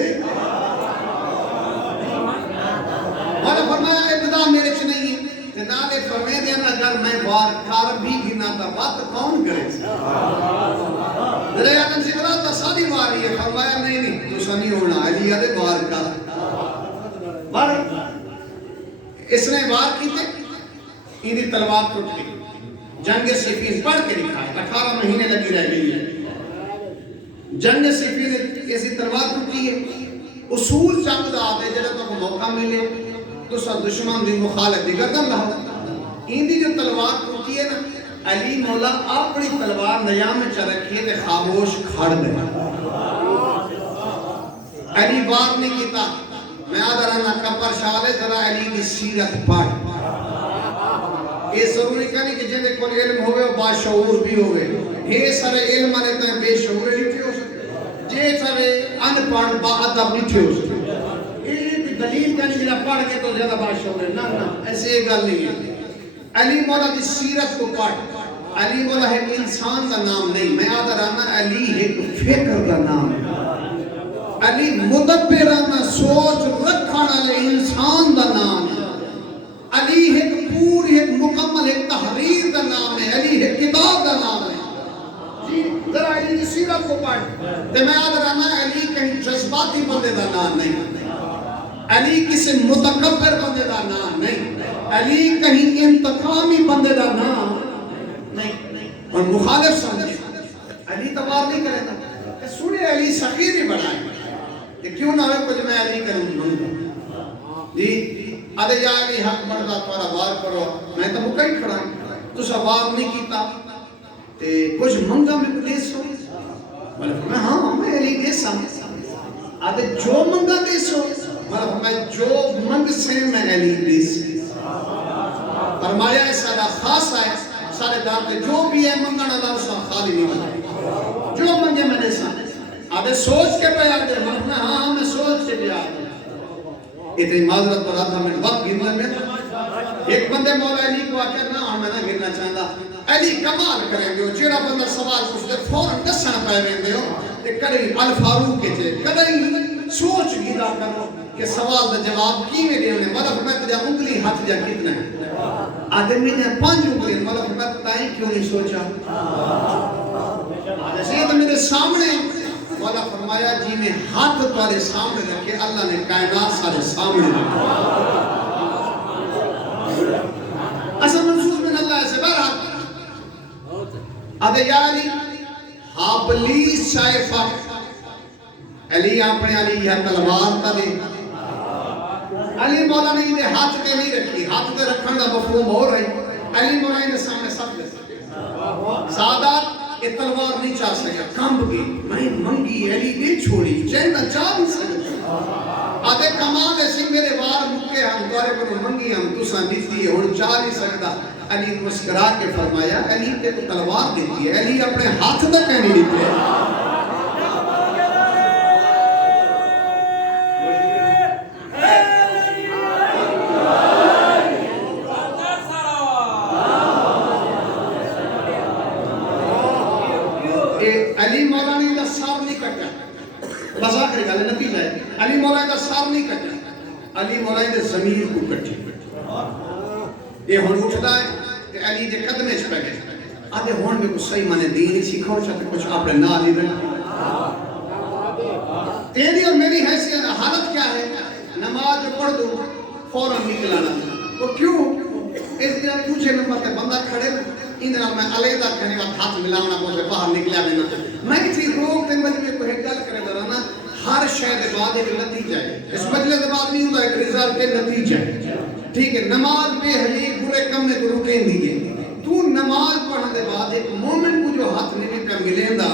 مولا فرمایا ابتدا میرے چھ نہیں ہے نالے فرمائے دیا اگر میں وار کار بھی گھنا تا بات کون کرے سے میرے آدم سے کہا تا ساری واری ہے. فرمایا نہیں تو سنی ہونا علی آدھے وار کار بار اس نے وار کی تھے انہی تلوار ٹوٹ گئی. جنگ صفین پڑھ کے لکھا ہے 18 مہینے لگی رہ گئی ہے. جنگ صفین ایسی تلوار ٹوٹی ہے. اصول جنگ دا آتے جب تک موقع ملے تو سب دشمن دی مخالف دی گردن رہو. اندی جو تلوار ٹوٹی ہے نا علی مولا اپنی تلوار نیام میں چرکھیے تے خاموش کھڑ دے. علی بات نہیں کیتا. میں آدھرانا کپر شالے ذرا علی کی سیرت پڑھ. یہ ضروری کہنی کہ جنہیں کوئی علم ہوئے وہ باشعور بھی ہوئے. یہ سارے علم آنے بے شعور نہیں ہو سکتے، جے سارے ان پڑھ با ادب نہیں ہو سکتے. دلیل کہنی جنہیں پڑھ کے تو زیادہ باشعور ہے. نا ایسے ایک گل نہیں ہے. علی مولا کی سیرت کو پڑھ. علی مولا ہے انسان کا نام نہیں، میں آدھرانا علی ایک فکر کا نام ہے. علی مدبرانہ سوچ رکھانا لے انسان کا نام ہے. علی ایک پوری ایک مکمل ایک تحریر کا نام ہے. علی ایک کتاب کا نام ہے. جی ذرا علی کی سیرت کو پڑھ. تو میں آدھرانا علی کہیں جذباتی بندے کا نام نہیں، علی کسی متکبر بندے کا نام نہیں، علی کہیں انتقامی بندے کا نام نہیں. اور مخالف سمجھے علی تبار نہیں کرے گا کہ سنے علی سخیر ہی بڑھائے کہ کیوں نہ ہوئے کچھ میں علی کروں گا. جی آدھے جا علی حق بڑھتا تمہارا وار کرو، میں تو مکہ ہی کھڑا ہوں تو سا وار نہیں کیتا تے کچھ منگا میں پلیس ہو. میں ہاں میں علی دیسا. آدھے جو منگا دیس ہو میں جو منگ سے میں علی دیس. فرمایا ہے سارا خاص ہے سارے دار پہ جو بھی ہے منگانا اللہ اس وقت خالی نہیں بنا جو منگے میں نے سا. آدھے سوچ کے پہ آدھے میں ہاں میں سوچ کے بھی آدھے. اتنی معذرت پر آدھا میں وقت گرنا میں ایک بندے مولا علی کو آکر نہ اور میں نہ گرنا چاہتا. علی کمال کریں گے جیڑا بندہ سوال پوچھتے فوراں دسن پہ رہیں گے کہ کڑی الفاروق کے چھے کڑی سوچ گیلا کرو کہ سوال دا جواب کی میں گئے انہیں مطلب میں تجھا انگلی ہاتھ جا کتنا ہے. آدمی نے 5 انگلی مطلب میں تائیں کیوں نہیں سوچا. جیسے تو میرے سامنے مولا فرمایا جی میں ہاتھ تمہارے سامنے رکھے اللہ نے کائنات سارے سامنے رکھے اصل منصوص من اللہ سے بہرحال آدھے یا علی حابلی شائفہ علی اپنے علی یا تلوار تا دے علی مولا نے یہ ہاتھ کے نہیں رکھی ہاتھ کے رکھن کا مفہوم ہو رہی علی مولا نے سامنے سب دے سکے سادات یہ تلوار نہیں چاہ سکے کمب گئی میں منگی علی نہیں چھوڑی چاہنا چاہ نہیں سکے آدھے کمال ایسی میرے وار مکے ہم دوارے پر منگی ہم تسا نیتی ہے اور چاہ نہیں سکتا علی مسکرا کے فرمایا علی تے تو تلوار دیتی ہے علی اپنے ہاتھ تک کہنی دیتے ہیں علی مولا نے ادھر سار نہیں کٹا بس آخری گا نتیجہ ہے علی مولا ادھر سار نہیں کٹا علی مولا ادھر زمین کو کٹی یہ ہون اٹھتا ہے کہ علی دے قدمے چھ پہ گئے آدھے ہون میں کچھ صحیح مانے دین ہی سیکھا ہو چاہتے کچھ آپ نے نہ لی رہے تیری اور میری حیثیت حالت کیا ہے نماز جو پڑھ دو فوراں نکلانا وہ کیوں اس دن تجھے نمبر تے بندہ کھڑے اندر میں علیحدہ کہنے کا ہاتھ ملاونا کو سے باہر نکلیا دینا میں کسی روک دے مجمع کو ایک گل کرے درانا ہر شاید بعد ایک نتیجہ ہے اس مجلے کے بعد نہیں ہوتا ایک رزالٹ کے نتیجہ ہے ٹھیک ہے نماز بے حلی برے کم میں تو رکیں دیئے تو نماز پڑھنے دے بعد ایک مومن کو جو ہاتھ نہیں پہ ملیں دا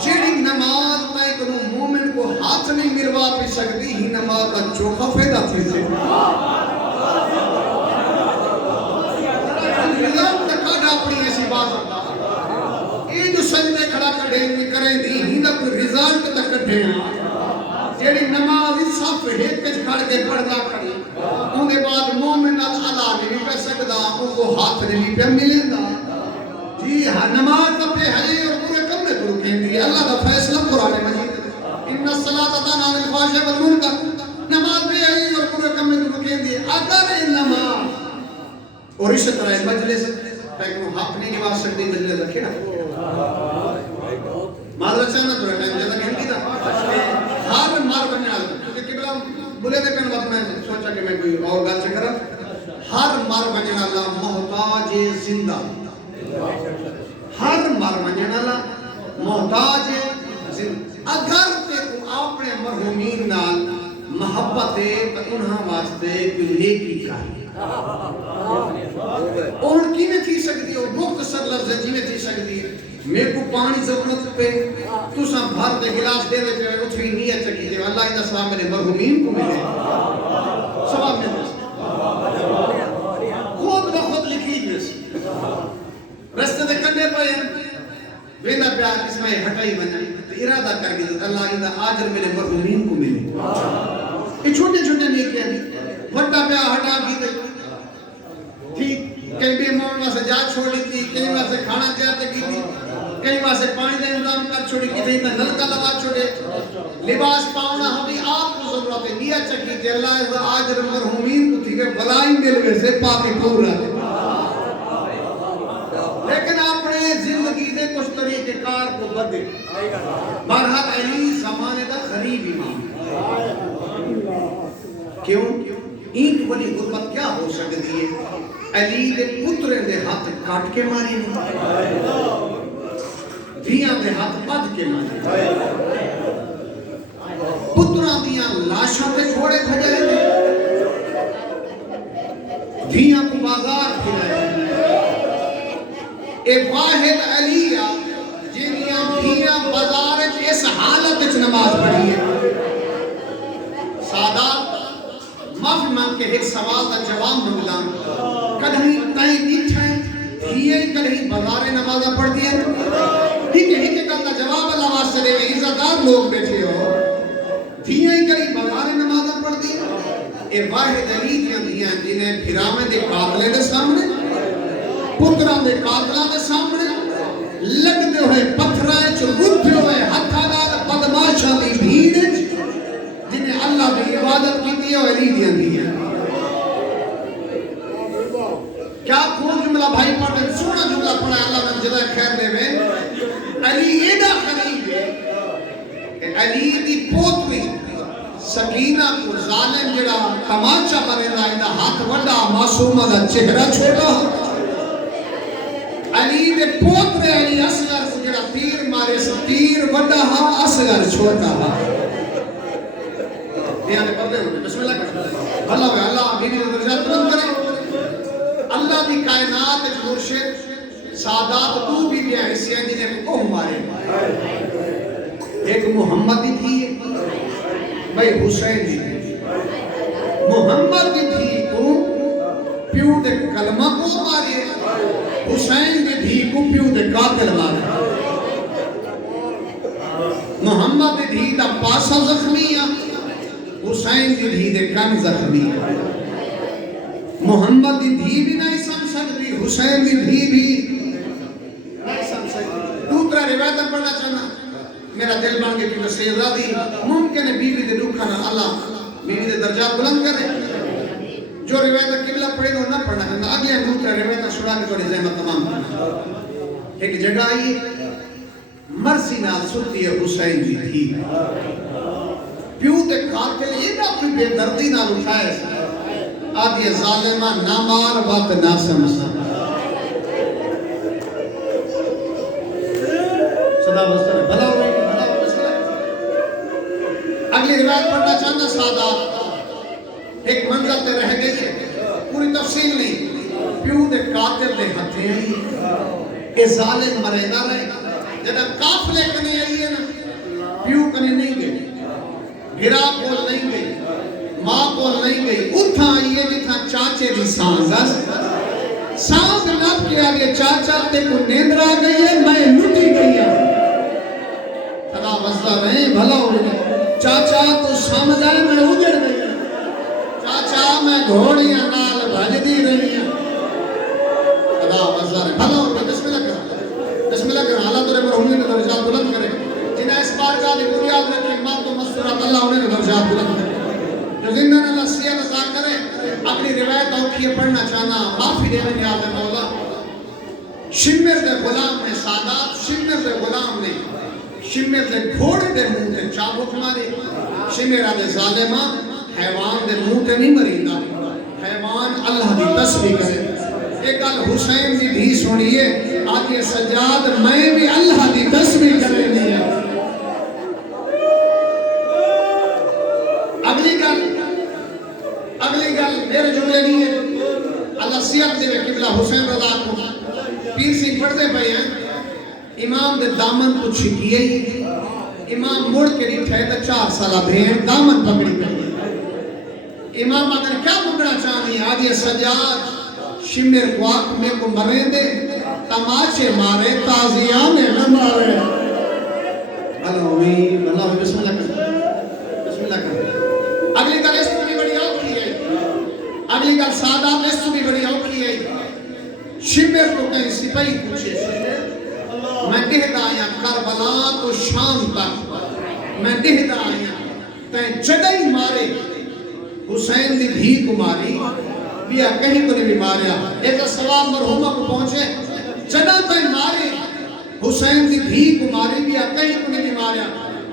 چیڑی نماز میں کنو مومن کو ہاتھ نہیں ملوا پی سکتی ہی نماز کا چوکھا فیدہ تھی سے رزالٹ تکاڑا اپنی ایسی بات ہوتا یہ جو سجدے کھڑا کھڑے کریں دی ہی نہ کوئی رزالٹ تک کٹھے جیڑی نماز صف ایک کچھ کھڑ کے پڑھنا کھڑی ان کے بعد مومن اللہ نے بھی کر سکتا ان کو ہاتھ نے بھی پہ ملیں دا جی ہاں نماز کا پہ ہے اور پورے کم میں تو رکیں دی اللہ کا فیصلہ قرآن مجید ان الصلاۃ تنہی عن الفحشاء والمنکر نماز پہ ہے اور پورے کم میں تو رکیں دی اگر نماز اور اس طرح مجلس پیکنو حق نہیں نواز سکتی مجلس رکھے نا معذرت چاہنا تو رہتا ہے جیسا کہنے کی تھا ہر مار بننے آتا کیونکہ قبلہ بلے دے پہن وقت میں سوچا کہ میں کوئی اور گل سے کرا ہر مار بننے اللہ محتاج زندہ ہر مار بننے اللہ محتاج زندہ اگر تے تو اپنے مرحومین نال محبت ہے تو انہاں واسطے کوئی نیکی کاری اور کی میں تھی سکتی ہے مختصر لفظ جی میں تھی سکتی ہے میرے کو پانی ضرورت پہ تو سب بھر دے گلاس دے دے پہ اتھوئی نیت چکی دے اللہ علیہ السلام میرے مرحومین کو ملے سواب میں دے خود بخود لکھی جیس رستے دے کرنے پہ ویدہ پیار اس میں ہٹائی بنا تو ارادہ کر گئی اللہ علیہ آجر میرے مرحومین کو ملے یہ چھوٹے چھوٹے نیکیاں دی وٹا پیار ہٹا کی دے ٹھیک کئی بھی مومن سے جا چھوڑ لی تھی کئی وہاں سے کھانا تیار کی تھی کئی وہاں سے پانی دے انتظام کر چھوڑی کی تھی نلکا لگا چھوڑے لباس پاؤنا ہمیں آپ کو ضرورت ہے نیت چکی تھی اللہ آج مرحومین کو تھی کہ بلائی مل گئے سے پاکی پورا لیکن اپنے زندگی دے کچھ طریقے کار کو بدے برحق علی زمانے دا غریب امام کیوں ایک بڑی غربت کیا ہو سکتی ہے علی دے پترے دے ہاتھ کاٹ کے ماری دیاں دے ہاتھ پد کے ماری پترہ دیاں لاشوں کے چھوڑے بھجے دے دیاں کو بازار پھرائے اے واحد علی جنیاں دیاں بازار اس حالت نماز پڑھی ہے سادات معافی مانگ کے ایک سوال کا جواب مانگتا کدھیں تائیں نیٹھا ہے ہی کدھیں بازار نمازہ پڑھتی ہے ہی کہ کل جواب اللہ واسطے دے میں عزتدار لوگ بیٹھے ہو دھیاں کدھیں بازار نمازہ پڑھتی ہے اے واحد علی دیاں جنہیں پھرامے دے قاتلے دے سامنے پتران دے قاتلہ دے سامنے لگ دے ہوئے پتھرائے چو رکھے ہوئے ہتھانات بدماشاں دی بھیڑ جنہیں اللہ کی عبادت کی دی اور علی دیاں دی ہیں کیا کون جملہ بھائی پڑھتے ہیں سونا جملہ پڑھا ہے اللہ میں جزائے خیر دے میں علی ایڈا قریب ہے کہ علی دی پوتری سکینہ کو ظالم جڑا تماچا مرنا ہے ہاتھ وڈا معصومہ دا چہرہ چھوٹا علی دے پوترے علی اصغر کو جڑا تیر مارے سے تیر وڈا ہا اصغر چھوٹا ہا دیانے پردے ہوتے بسم اللہ کرتے بھلا ہوئے اللہ بی بی درجات بلند کرے اللہ دی کائنات ایک مرشد سادات تو بی بی حسین جنہیں کو مارے ایک محمد دی تھی بھائی حسین دی محمد دی تھی کو پیو دے کلمہ کو مارے حسین دی تھی کو پیو دے قاتل مارے محمد دی تھی دا پاسا زخمیہ حسین دی تھی دے کن زخمیہ محمد دی تھی بھی نہیں سمجھ سکتی حسین دی تھی بھی نہیں سمجھ سکتی دوسرا روایت پڑھنا چاہنا میرا دل بن کے کیونکہ سیدہ دی ممکن ہے بیوی دے دکھانا اللہ بیوی دے درجات بلند کرے جو روایت قبلہ پڑھے گا نہ پڑھنا کرنا اگلے دوسرا روایت شروع کے توڑی زحمت تمام کرنا ایک جگہ آئی مرسی نال سلطی حسین دی تھی پیو دے قاتل یہ نہ کوئی بے دردی نال اٹھائے آدھی ظالمہ نہ مار بات نہ سمسا صدا بستر بھلا ہوئے اگلی روایت پڑھنا چاہنا سادہ ایک منزل تے رہ گئی ہے پوری تفصیل نہیں پیو دے قاتل دے ہتھے ہیں اے ظالم مرے نہ رہے جدہ قافلے کنے آئی ہے نا پیو کنے نہیں گئی گھرا کول نہیں گئی ماں کول نہیں گئی اتھا آئی ہے جتھا چاچے دی سانگس سانگ نب کے آگے چاچا تے کو نیندر آ گئی ہے میں لٹی گئی ہے خدا وزدہ رہے بھلا ہو گئے چاچا تو سمجھ آئے میں اجڑ گئی ہوں چاچا میں گھوڑیاں نال بھج دی رہی ہوں خدا وزار بھلا ہو گئے بسم اللہ کریں اللہ ترے مرحومی نے درجات بلند کرے جنہیں اس بار کا دی بنیاد میں کہ امام تو مستورات اللہ انہیں نے درجات بلند کرے جو زندہ اللہ سیاد عطا کرے اپنی روایت اوکھیے پڑھنا چاہنا معافی دے میں یاد ہے مولا شمر دے غلام نے سادات شمر دے غلام نے شمر دے گھوڑے دے منہ تے چابک مارے شمر دے ظالمہ حیوان دے منہ تے نہیں مریندہ حیوان اللہ دی تسبیح کرے ایک گل حسین دی بھی سنیے آگے سجاد میں بھی اللہ دی تسبیح کرے نہیں ہے اگلی گل میرے جملے نہیں ہے اللہ سیاد دے قبلہ حسین رضا کو پیر سنگھ پڑھتے پہے ہیں امام دے دامن کو چھکیے ہی امام مڑ کے ڈٹھے تا 4 سالہ بھیڑ دامن پکڑی پہے امام اگر کیا مکڑا چاہنی آجی سجاد شمر قواق میں کو مرے دے تماچے مارے تازیاں میں نہ مارے اللہ ہوئی بسم اللہ کر اگلی گل اس تو بھی بڑی اوکھی ہے اگلی گل سادات اس تو بھی بڑی اوکھی ہے شمر کو کہیں سپاہی پوچھے میں کہتا آیا کربلا تو شام تک میں کہتا آیا تین جگہ مارے حسین دی بھی کو ماری بیا کہیں کو نہیں بھی ماریا ایک سواب مرحومہ کو پہنچے جگہ تین مارے حسین دی بھی کو ماری بیا کہیں کو نہیں بھی ماریا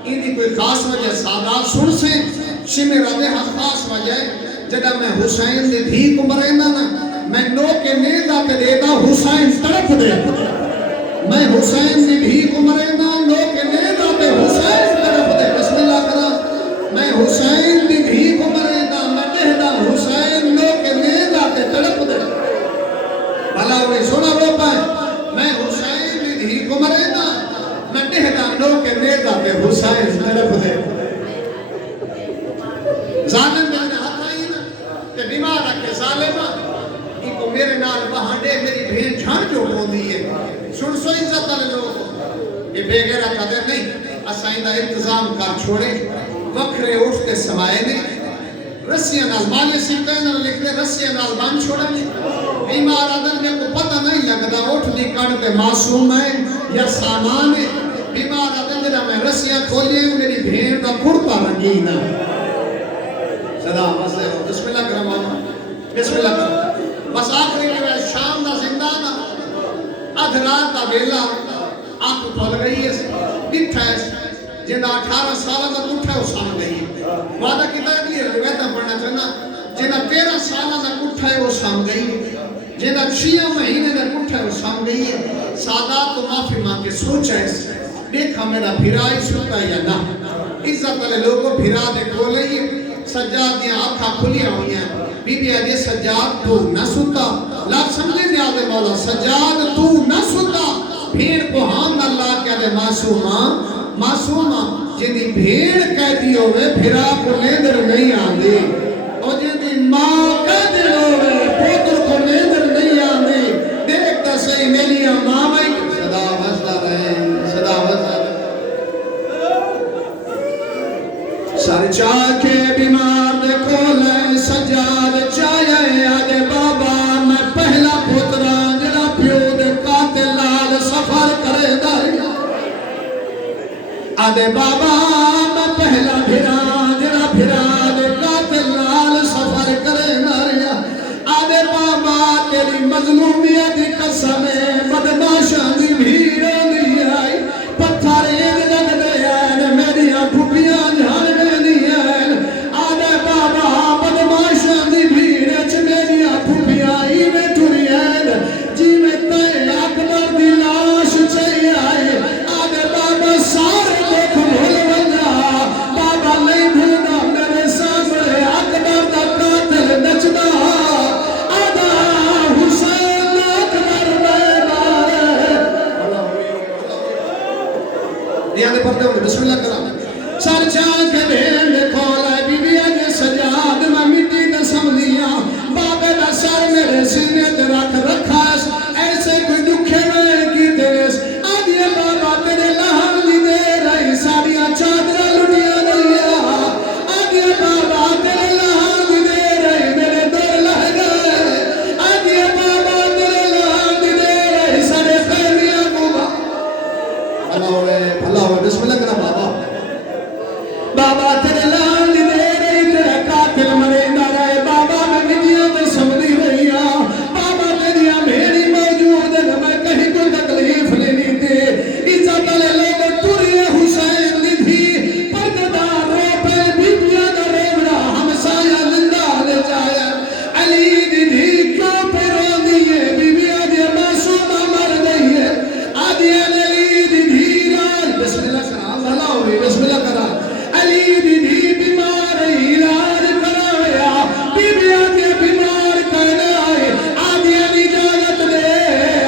ان دی کوئی خاص وجہ سادات سن سے شمر رضے خاص وجہ جگہ میں حسین دی بھی کو مریندا نا میں نو کے نیدہ تے دیتا حسین تڑپ دے میں حسین دی بھی کو مریندا نو کے نیدہ تے حسین تڑپ دے بسم اللہ کرا میں حسین دی بھی کو مریندا میں کہدا حسین نو کے نیدہ تے تڑپ دے بھلا ہوئے سنا رو پائے میں حسین دی بھی کو مریندا میں کہدا نو کے نیدہ تے حسین تڑپ دے ظالم میں نے ہاتھ آئی نا تے بیمار رکھے ظالمہ ان کو میرے نال بہانڈے میری بھین جھان جو ہو دی ہے سن سو عزت والے لوگ یہ بے غیرہ قدر نہیں اسائیں دا انتظام کر چھوڑے وکھرے اٹھتے سمائے نے رسیاں نال مالی سکتے نال لکھتے رسیاں نال بان چھوڑا نہیں بیمار آدم میں کو پتہ نہیں لگتا اٹھ دی کڑتے معصوم ہے یا سامان ہے بیمار آدم جدا میں رسیاں کھولئے میری بھین دا کھڑتا رنگین ہے صدا مسئلہ ہو بسم اللہ کرم بسم اللہ کرم بس آخری کے بعد شام دا زندانہ ادھ رات دا بیلا آپ کو پھل گئی ہے بٹھا ہے جنہ جڑا 18 سالہ دا کٹھا ہے وہ سام گئی ہے وعدہ کیتا ہے اگلی روایتہ پڑھنا چاہنا جنہ 13 سالہ دا کٹھا ہے وہ سام گئی ہے جنہ 6 مہینے دا کٹھا ہے وہ سام گئی ہے سادات تو معافی مانگ کے سوچا ہے دیکھا میرا بھرائی سوتا یا نہ عزت والے لوگوں بھرا دے کھولے سجاد دیا آنکھاں کھلیاں ہوئی ہیں بی بی آدھے سجاد تو نہ ستا لاکھ سمجھے دیا آدھے مولا سجاد تو نہ ستا بھیڑ کو ہم اللہ کے آدھے معصومہ جنہی بھیڑ قیدی ہوئے بھرا کو نیندر نہیں آدھے اور جنہی ماں قیدی ہوئے پوتر کو نیندر نہیں آدھے دیکھتا صحیح میلی ماں بھائی صدا وزدہ رہے صدا وزدہ رہے سر چاہ کے بیمار دے کھولے سجاد چاہے آدھے بابا میں پہلا پترا جڑا پیو دے قاتل لال سفر کرے داریا آدھے بابا میں پہلا بھرا دے قاتل لال سفر کرے داریا آدھے بابا تیری مظلومیت قسم بدماشاں دی بھیڑ دی آئی پتھر ایک جگ دے آئے میریاں بھوپیاں جھاڑ بسم اللہ کرام سر چاند کے بھیڑ کھولا بی بی آجے سجاد میں مٹی دے سملیاں بابے دا سر میرے سینے تے رکھ رکھا ایسے کوئی دکھے میں کی دیس آدھے بابا تیرے لہن دی دے رہی ساڑیاں چادرہ لٹیاں دیا آدھے بابا تیرے لہن دی دے رہی میرے دور لہ گئے آدھے بابا تیرے لہن دی دے رہی سارے خیمیاں گوبا اللہ ہوئے بسم اللہ کرام بابا تیرے لان دی دے رہی تیرے قاتل مریندہ رہے بابا میں نجیاں دے سمدھی رہیا بابا تیریاں میری موجود ہے میں کہیں کوئی تکلیف لینی دے عزت والے لوگ توری حسین دی تھی پرددار رو پہ بیبیاں دا ریوڑا ہمسایہ زندہ لے جایا علی دی تھی کیوں پہ رو دیئے بیبیاں دی معصومہ مر گئی ہے آدھی علی دی تھی راج بسم اللہ کرام بھلا ہوئی بسم اللہ کرام علی دی دی بیمار علاج کرایا بی بی آدھے بیمار کرنے آئے آدھے اجازت دے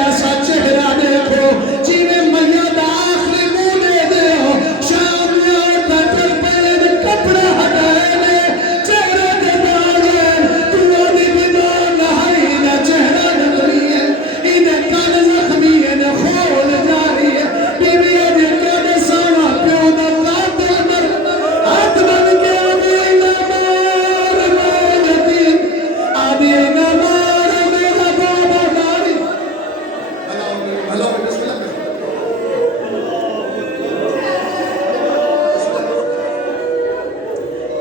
ایسا چہرہ دیکھو جیوے میت آخری منہ دے دے ہو شام یا پتر پید کپڑے ہٹائے نے چہرہ دے باغے تو آدھی بیدار نہائی نہ چہرہ نکلی ہے انہیں کان زخمی ہے نہ خول جاری ہے بی بی آدھے کانے ساما پیو دا قاتل مر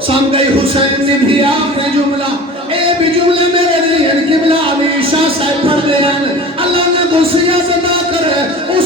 سام گئی حسین نے بھی آخری جملہ اے بھی جملے میرے لیے قبلہ ہمیشہ سے پڑھ دے اللہ نے دوسری عطا کرے اس